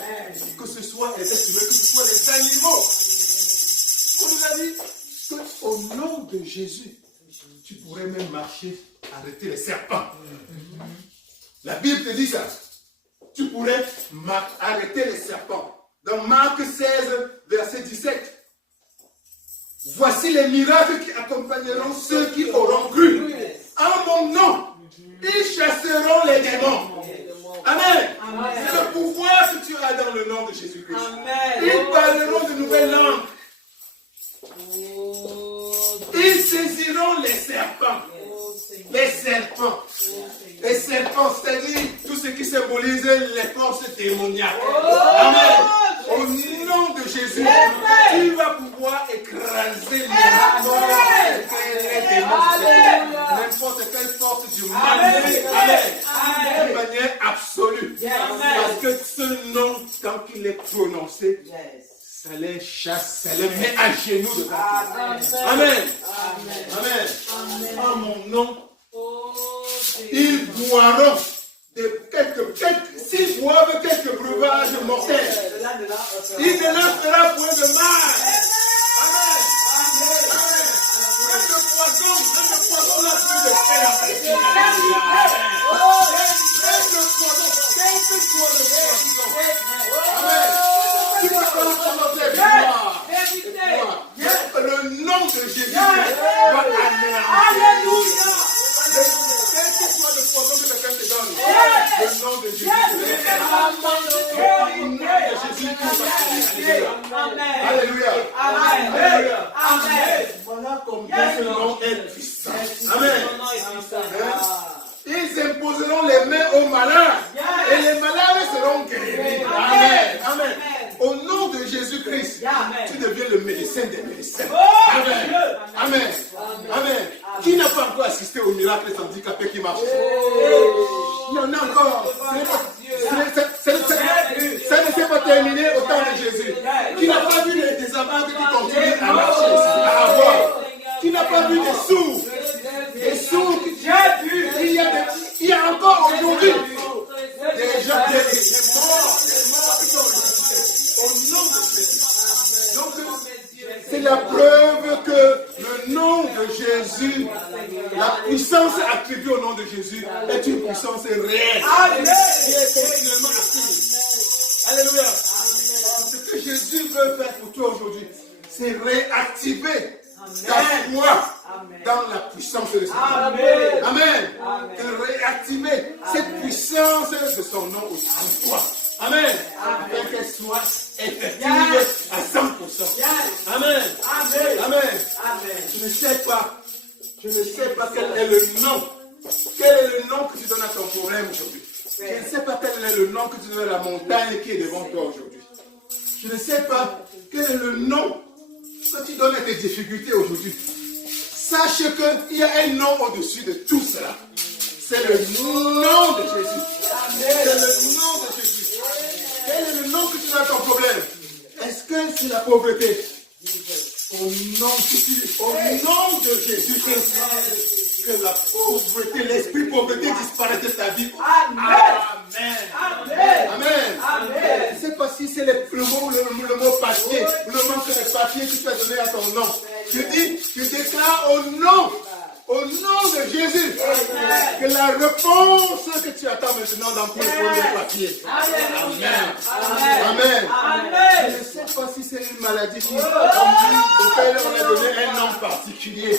Que ce soit les êtres humains, que ce soit les animaux. On nous a dit qu'au nom de Jésus, tu pourrais même marcher, arrêter les serpents. La Bible te dit ça. Tu pourrais arrêter les serpents. Dans Marc 16, verset 17. Voici les miracles qui accompagneront ceux qui auront cru. En mon nom, ils chasseront les démons. Amen. C'est le pouvoir que tu as dans le nom de Jésus-Christ. Ils parleront de nouvelles langues. Ils saisiront les serpents. Les serpents. Les serpents, c'est-à-dire tout ce qui symbolise les forces démoniaques. Amen. Au nom de Jésus, tu vas pouvoir écraser les démons, n'importe quelle force du mal. Amen. De manière absolue. Parce que ce nom, quand il est prononcé, ça les chasse, ça les met à genoux devant toi. Amen. Amen. En mon nom, ils boiront s'ils boivent quelques breuvages mortels, il ne leur fera point de mal. Amen. Même le poison n'a plus de fait. Même le poison, quel que soit le poison. Amen. Tu peux le nom de Jésus va anéantir. Alléluia. Quel que soit le poison que quelqu'un te donne, le nom de Jésus. Le nom de Jésus. Alléluia. Amen. Voilà combien ce nom est puissant. Amen. Ils imposeront les mains aux malades et les malades seront guéris. Amen. Amen. Au nom de Jésus-Christ, tu deviens le médecin des médecins. Amen. Amen. Amen. Qui n'a pas encore assisté au miracle des handicapés qui marchent? Il y en a encore. Ça ne s'est pas terminé au temps de Jésus. Qui n'a pas vu des aveugles qui continuent à marcher, à avoir? Qui n'a pas vu des sourds? Des sourds qui il y a encore aujourd'hui des gens, des morts qui sont ressuscités au nom de Jésus. Donc, c'est la preuve que le nom de Jésus, la puissance attribuée au nom de Jésus, est une puissance réelle qui est continuellement active. Alléluia. Ce que Jésus veut faire pour toi aujourd'hui, c'est réactiver ta foi dans la puissance de son nom. Amen. Et réactiver cette puissance de son nom en toi. Amen. Afin qu'elle soit effective à 100%. Amen. Amen. Je ne sais pas quel est le nom. Quel est le nom que tu donnes à ton problème aujourd'hui? Je ne sais pas quel est le nom que tu donnes à la montagne qui est devant toi aujourd'hui. Je ne sais pas quel est le nom que tu donnes à tes difficultés aujourd'hui. Sache qu'il y a un nom au-dessus de tout cela. C'est le nom de Jésus. C'est le nom de Jésus. Quel est le nom que tu donnes à ton problème? Est-ce que c'est la pauvreté? Au nom de Jésus, que la pauvreté, l'esprit pauvreté disparaisse de ta vie. Amen. Amen. Je ne sais pas si c'est le mot papier, ou le manque de papier que tu as donné à ton nom. Je dis, tu déclares au nom de Jésus, que la réponse que tu attends maintenant dans ton papier. Amen. Je ne sais pas si c'est une maladie auquel on a donné un nom particulier.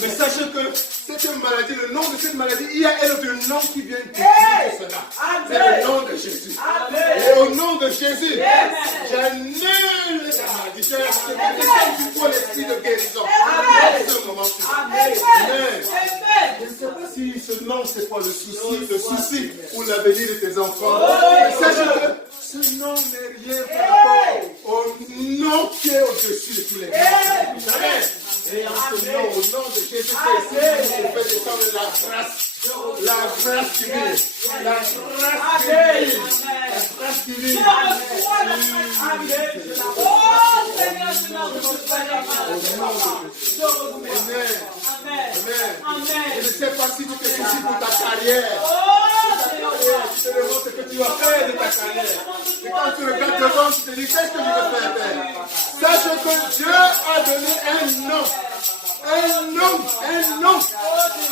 Mais sachez que cette maladie, le nom de cette maladie, il y a elle un nom qui vient de cela. C'est le nom de Jésus. Et au nom de Jésus, j'annule la maladie. Je vois l'esprit de guérison. En ce moment-ci. Amen. Je ne sais pas si ce nom, c'est pas le souci pour l'avenir de tes enfants. Mais sachez que ce nom n'est rien par rapport au nom qui est au-dessus de tous les noms. Amen. Et en ce nom, au nom de Jésus, je fais descendre la grâce divine. La grâce divine. Amen. Je ne sais pas si tu te soucies pour ta carrière. Tu te demandes ce que tu vas faire de ta carrière. Et quand tu regardes devant, tu te dis qu'est-ce que je vais faire. Sache que Dieu a donné un nom. Un nom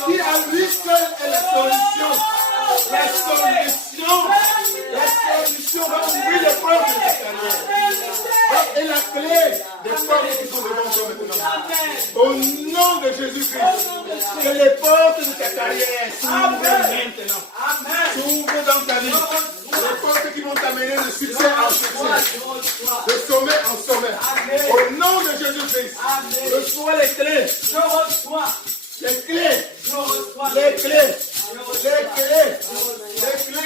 qui à lui seul est la solution. La solution va ouvrir les portes de ta carrière. Et la clé des portes qui sont devant toi maintenant. Au nom de Jésus-Christ, que les portes de ta carrière s'ouvrent maintenant. S'ouvrent dans ta vie. Les portes qui vont t'amener de succès en succès. De sommet en sommet. Au nom de Jésus-Christ, reçois les clés. Les clés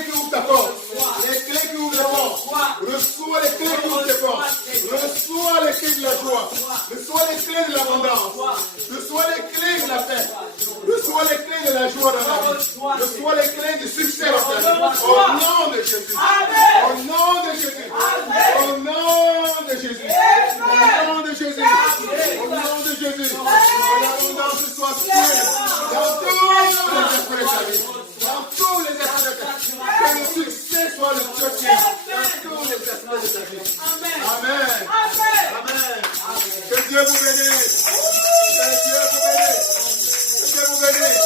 qui ouvrent ta porte. Les clés qui ouvrent la porte. Reçois les clés qui ouvrent tes portes. Reçois les clés de la joie. Reçois les clés de l'abondance. Reçois les clés de la paix. Reçois les clés de la joie dans la vie. Reçois les clés du succès dans ta vie. Au nom de Jésus. Au nom de Jésus. Au nom de Jésus. Au nom de Jésus. Au nom de Jésus. Que l'abondance soit pleine dans tous les aspects de ta vie. Dans tous les aspects de ta vie. Que le succès soit le tien dans tous les aspects de ta vie. Amen. Amen. Que Dieu vous bénisse. Que Dieu vous bénisse. Que Dieu vous bénisse.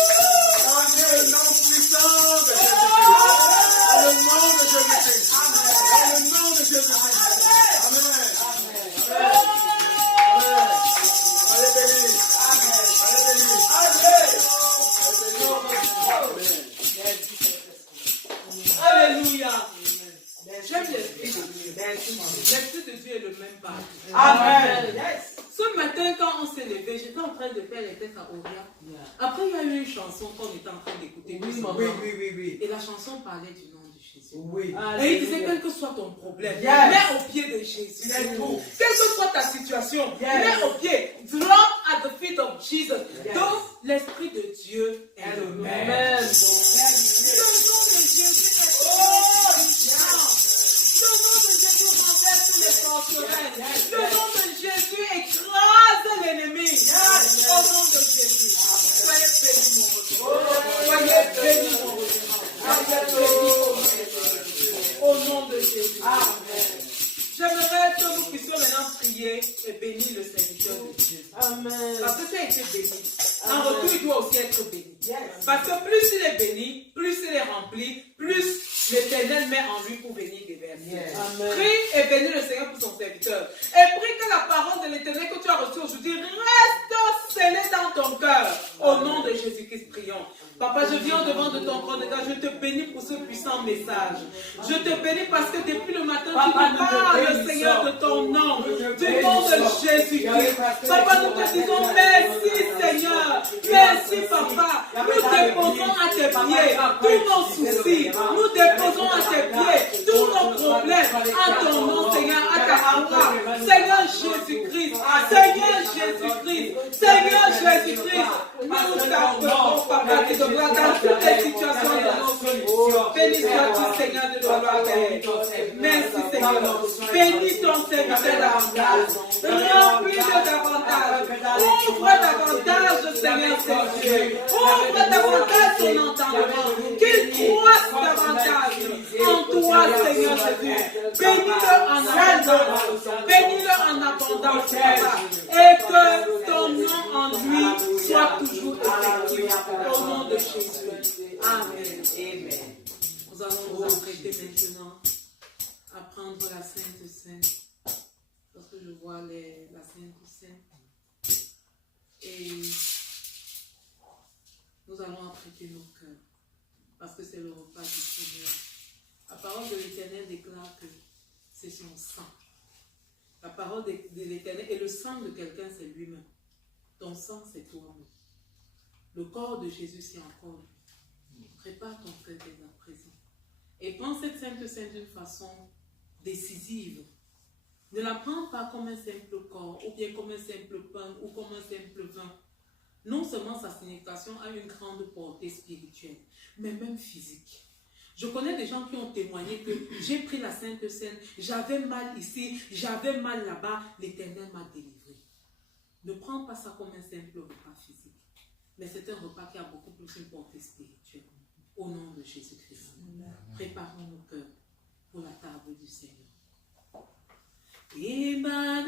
Dans le nom puissant de Jésus-Christ. Dans le nom de Jésus-Christ. Dans le nom de Jésus-Christ. Amen. Amen. Allez bénis. Allez bénis. Alléluia. J'aime l'esprit de Dieu. L'esprit de Dieu est le même partout. Amen. Ce matin, quand on s'est levé, j'étais en train de faire les tests à Oria. Après, il y a eu une chanson qu'on était en train d'écouter. Oui. Et la chanson parlait du nom de Jésus. Oui. Et il disait, quel que soit ton problème, Yes. mets au pied de Jésus. C'est tout. Quelle que soit ta situation, Yes. mets au pied. Drop at the feet of Jesus. Yes. Donc, l'Esprit de Dieu est le même. Amen. Le nom de Jésus est puissant. Le nom de Jésus renverse les sorceresses. Le nom de Jésus écrase l'ennemi. Au nom de Jésus. Soyez bénis, mon revenu. Soyez bénis, mon revenu. Soyez bénis, mon revenu. Au nom de Jésus. Amen. J'aimerais que nous puissions maintenant prier et bénir le serviteur de Dieu. Amen. Parce que tu as été béni. En retour, il doit aussi être béni. Parce que plus il est béni, plus il est rempli, plus l'Éternel met en lui pour venir déverser. Prie et bénis le Seigneur pour son serviteur. Et prie que la parole de l'Éternel que tu as reçue aujourd'hui reste scellée dans ton cœur. Au nom de Jésus-Christ, prions. Papa, je viens devant de ton trône de grâce. Je te bénis pour ce puissant message. Je te bénis parce que depuis le matin, tu me parles, Seigneur, de ton nom. Du nom de Jésus-Christ. Papa, nous te disons merci, Seigneur. Merci, Papa. Nous déposons à tes pieds tous nos soucis. Nous déposons à tes pieds tous nos problèmes. À ton nom, Seigneur, à ta gloire. Seigneur Jésus-Christ. Seigneur Jésus-Christ. Seigneur Jésus-Christ. Nous t'appelons, Papa, de gloire dans toutes les situations de nos vies. Bénis sois-tu, Seigneur, de nos gloire. Merci, Seigneur. Bénis ton serviteur davantage. Remplis-le davantage. Seigneur Jésus. Ouvre davantage son entendement. Qu'il croisse davantage en toi, Seigneur Jésus. Bénis-le en abondance. Bénis-le en abondance, Papa. Et que ton nom en lui soit toujours effectif. Au nom de Jésus. Amen. Amen. Nous allons nous apprêter maintenant à prendre la Sainte Seine. Parce que je vois la Sainte Seine. Et nous allons apprêter nos cœurs. Parce que c'est le repas du Seigneur. La parole de l'Éternel déclare que c'est son sang. La parole de l'Éternel et le sang de quelqu'un, c'est lui-même. Ton sang, c'est toi-même. Le corps de Jésus, c'est encore lui. Prépare ton cœur dès à présent. Et prends cette Sainte Seine d'une façon décisive. Ne la prends pas comme un simple corps, ou bien comme un simple pain, ou comme un simple vin. Non seulement sa signification a une grande portée spirituelle, mais même physique. Je connais des gens qui ont témoigné que j'ai pris la Sainte Seine, j'avais mal ici, j'avais mal là-bas, l'Éternel m'a délivré. Ne prends pas ça comme un simple repas physique, mais c'est un repas qui a beaucoup plus une portée spirituelle. Au nom de Jésus-Christ. Préparons nos cœurs pour la table du Seigneur. Emmanuel,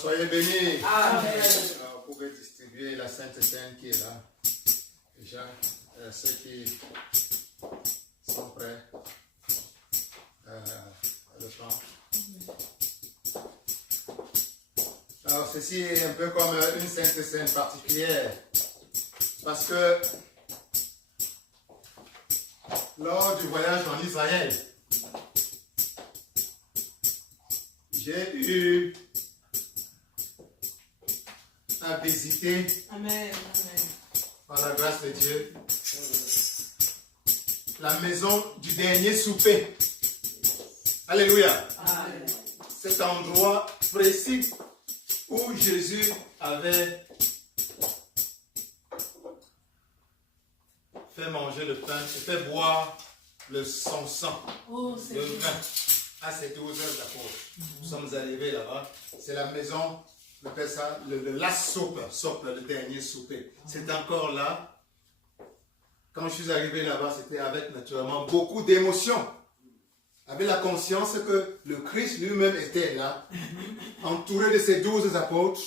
Soyez bénis. Amen. Vous pouvez distribuer la Sainte Seine qui est là. Déjà, ceux qui sont prêts le temps. Alors, ceci est un peu comme une Sainte Seine particulière. Parce que lors du voyage en Israël, j'ai eu à visiter, Amen. par la grâce de Dieu, la maison du dernier souper. Alléluia. Amen. Cet endroit précis où Jésus avait fait manger le pain et fait boire son sang, Oh, le Seigneur. vin. Ah, c'était aux heures d'apôtre. Nous sommes arrivés là-bas. C'est la maison, on appelle ça le last supper, le dernier souper. C'est encore là. Quand je suis arrivé là-bas, c'était avec naturellement beaucoup d'émotion. avait la conscience que le Christ lui-même était là, entouré de ses 12 apôtres,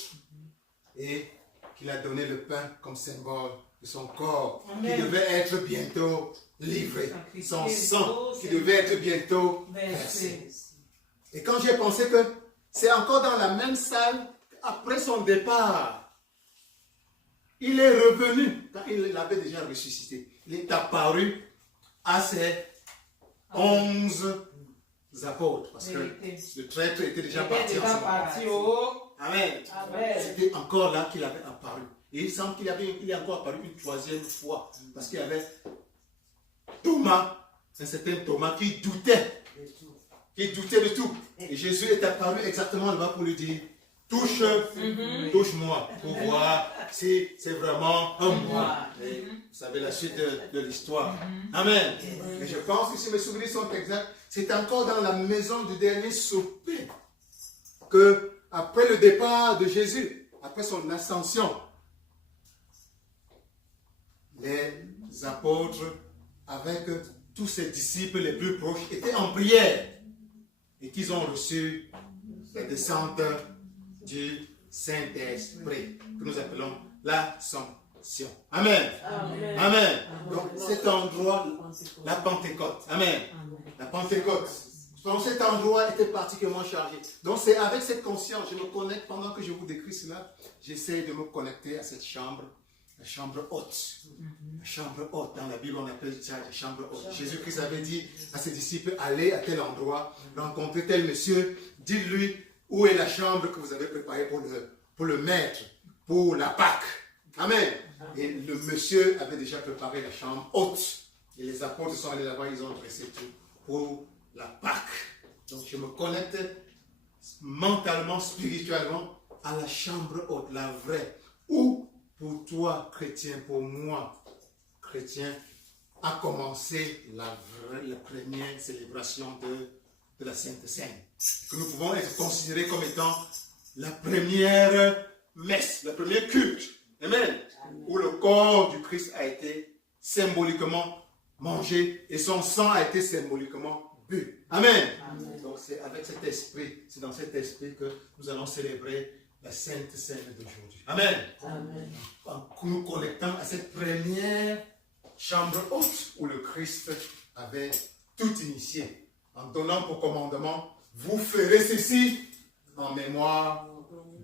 et qu'il a donné le pain comme symbole de son corps, qui devait être bientôt livré, son sang qui devait être bientôt versé. Et quand j'ai pensé que c'est encore dans la même salle, après son départ, il est revenu, quand il avait déjà ressuscité, il est apparu à ses 11 apôtres, parce que le traître était déjà parti en ce moment. Amen. C'était encore là qu'il avait apparu. Et il semble qu'il est encore apparu une troisième fois, parce qu'il y avait Thomas, un certain Thomas qui doutait de tout. Et Jésus est apparu exactement là-bas pour lui dire, touche-moi, pour voir si c'est vraiment un moi. Et vous savez la suite de l'histoire. Amen. Et je pense que si mes souvenirs sont exacts, c'est encore dans la maison du dernier souper que, après le départ de Jésus, après son ascension, les apôtres, avec tous ses disciples les plus proches, étaient en prière et qu'ils ont reçu la descente du Saint-Esprit, que nous appelons l'Ascension. Amen. Amen. Donc cet endroit, la Pentecôte. Amen. La Pentecôte. Donc cet endroit était particulièrement chargé. Donc c'est avec cette conscience, je me connecte, pendant que je vous décris cela, j'essaie de me connecter à cette chambre, la chambre haute. La chambre haute, dans la Bible on appelle ça la chambre haute. Jésus-Christ avait dit à ses disciples, allez à tel endroit, rencontrez tel monsieur, dites-lui où est la chambre que vous avez préparée pour le maître, pour la Pâque. Amen. Et le monsieur avait déjà préparé la chambre haute. Et les apôtres sont allés là-bas, ils ont dressé tout pour la Pâque. Donc je me connecte mentalement, spirituellement à la chambre haute, la vraie. Où pour toi, chrétien, pour moi, chrétien, a commencé la première célébration de la Sainte Seine. Que nous pouvons être considérés comme étant la première messe, le premier culte. Amen. Où le corps du Christ a été symboliquement mangé et son sang a été symboliquement bu. Amen. Donc c'est avec cet esprit, c'est dans cet esprit que nous allons célébrer la Sainte Seine d'aujourd'hui. Amen. En nous connectant à cette première chambre haute où le Christ avait tout initié, en donnant pour commandement, vous ferez ceci en mémoire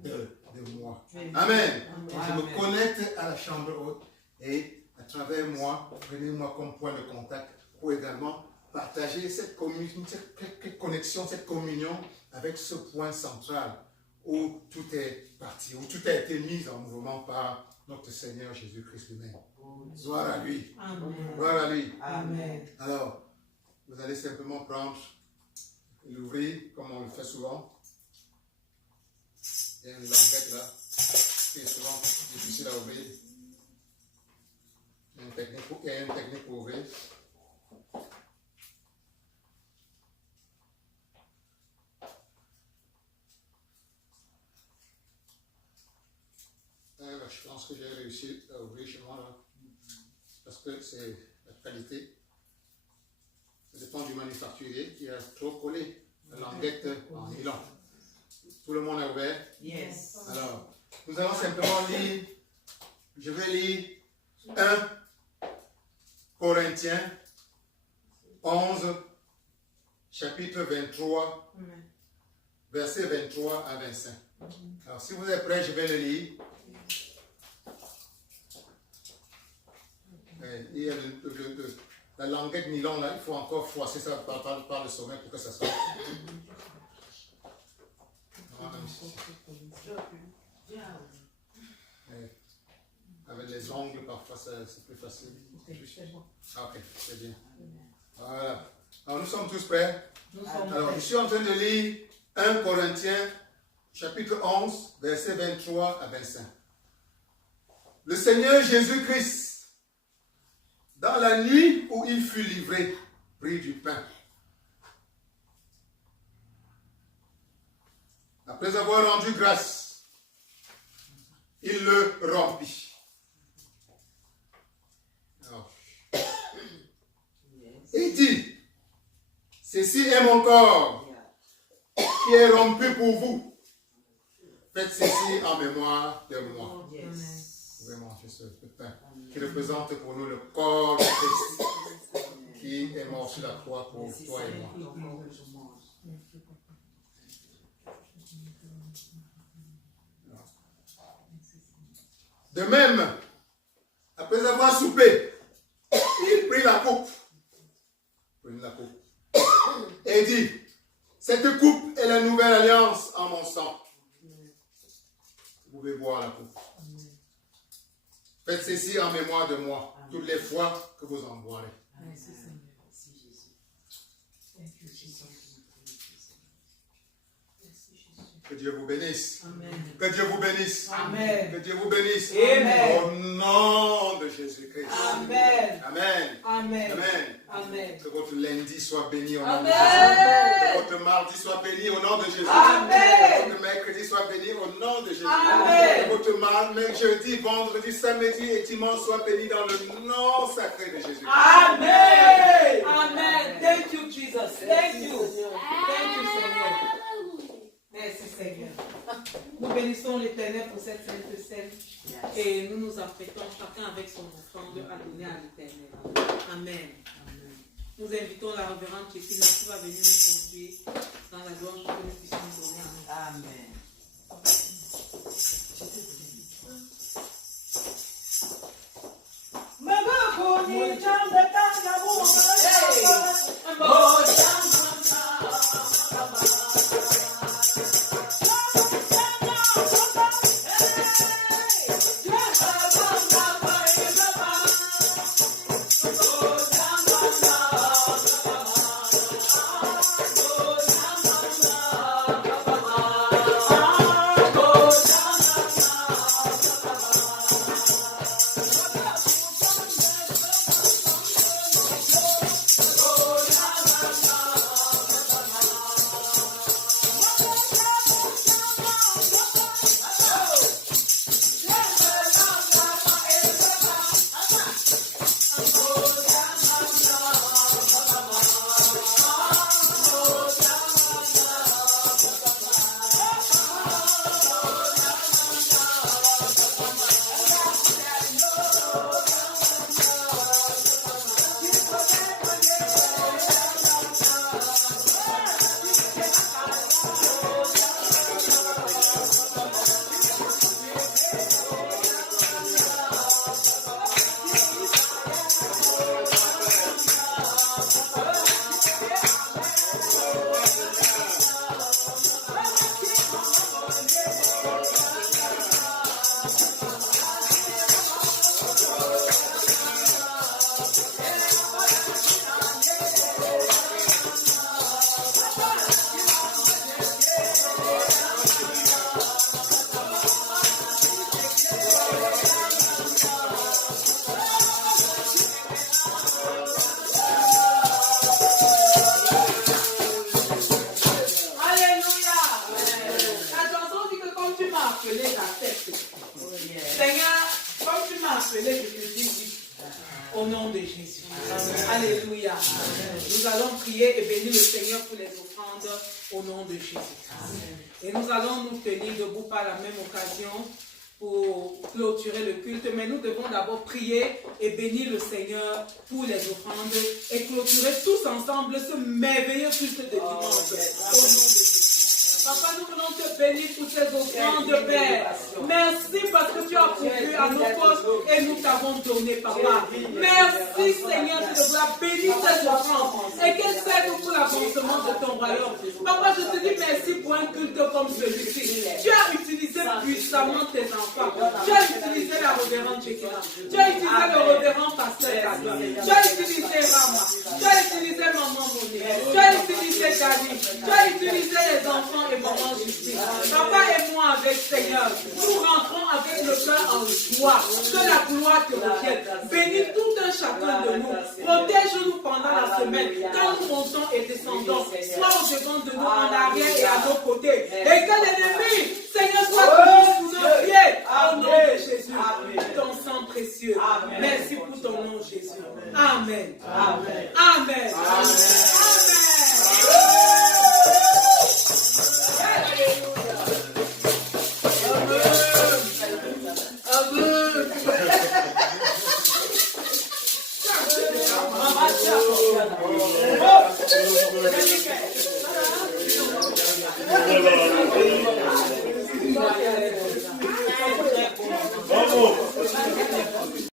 de moi. Amen. Donc, je me connecte à la chambre haute et à travers moi, prenez-moi comme point de contact pour également partager cette connexion, cette communion avec ce point central où tout est parti, où tout a été mis en mouvement par notre Seigneur Jésus-Christ lui-même. Gloire à lui. Amen. Gloire à lui. Amen. Alors, vous allez simplement prendre, l'ouvrir comme on le fait souvent. Il y a une languette là, qui est souvent difficile à ouvrir. Il y a une technique pour ouvrir. Je pense que j'ai réussi à ouvrir chez moi là, parce que c'est la qualité. Ça dépend du manufacturier qui a trop collé la languette en nylon. Tout le monde est ouvert? Yes. Alors, nous allons simplement lire, je vais lire 1 Corinthiens 11, chapitre 23, versets 23 à 25. Alors, si vous êtes prêts, je vais le lire. Il y a la languette nylon là, il faut encore froisser ça par le sommet pour que ça sorte. Avec les ongles, parfois c'est plus facile. Ok, c'est bien. Voilà. Alors nous sommes tous prêts. Alors je suis en train de lire 1 Corinthiens chapitre 11, versets 23 à 25. Le Seigneur Jésus-Christ, dans la nuit où il fut livré, prit du pain. Après avoir rendu grâce, il le rompit. Alors, et dit, ceci est mon mon corps, qui est rompu pour vous. Faites ceci en mémoire de moi. Vous pouvez manger ce pain qui représente pour nous le corps de Christ qui est mort sur la croix pour toi et moi. De même, après avoir soupé, il prit la coupe. Et dit, cette coupe est la nouvelle alliance en mon sang. Vous pouvez boire la coupe. Faites ceci en mémoire de moi, toutes les fois que vous en boirez. Que Dieu vous bénisse. Amen. Que Dieu vous bénisse. Amen. Que Dieu vous bénisse. Amen. Au nom de Jésus-Christ. Amen. Amen. Amen. Amen. Amen. Que votre lundi soit béni au nom de Amen. Jésus. Que votre mardi soit béni au nom de Jésus. Amen. Que votre mercredi soit béni au nom de Jésus. Amen. Que votre jeudi, vendredi, samedi et dimanche soit béni dans le nom sacré de Jésus. Amen. Amen. Thank you, Jesus. Thank you. Thank you, Seigneur. Merci, Seigneur. Nous bénissons l'Éternel pour cette sainte scène et nous nous apprêtons chacun avec son offrande à donner à l'Éternel. Amen. Nous invitons la révérende Chekina qui va venir nous conduire dans la louange pour que nous puissions donner à nous. Amen. Au nom de Jésus. Alléluia. Nous allons prier et bénir le Seigneur pour les offrandes au nom de Jésus. Et nous allons nous tenir debout par la même occasion pour clôturer le culte. Mais nous devons d'abord prier et bénir le Seigneur pour les offrandes et clôturer tous ensemble ce merveilleux culte de dimanche. Au nom de Jésus. Papa, nous voulons te bénir pour ces offrandes, Père. Merci parce que tu as pourvu à nos postes et nous t'avons donné, Papa. Merci, Seigneur, de vouloir bénir ces offrandes et qu'elles servent pour l'avancement de ton royaume. Papa, je te dis merci pour un culte comme celui-ci. Tu as utilisé puissamment tes enfants. Tu as utilisé la révérende Chekina. Tu as utilisé le révérend pasteur Kadwa. Tu as utilisé Rama. Tu as utilisé Maman Mouni. Tu as utilisé Dali. Tu as utilisé les enfants et Maman Justice. Papa et moi avec Seigneur, nous rentrons avec le cœur en joie. Que la gloire te revienne. Bénis tout un chacun de nous. Protège-nous pendant la semaine. Quand nous montons et descendons, sois au devant de nous, en arrière et à nos côtés. Et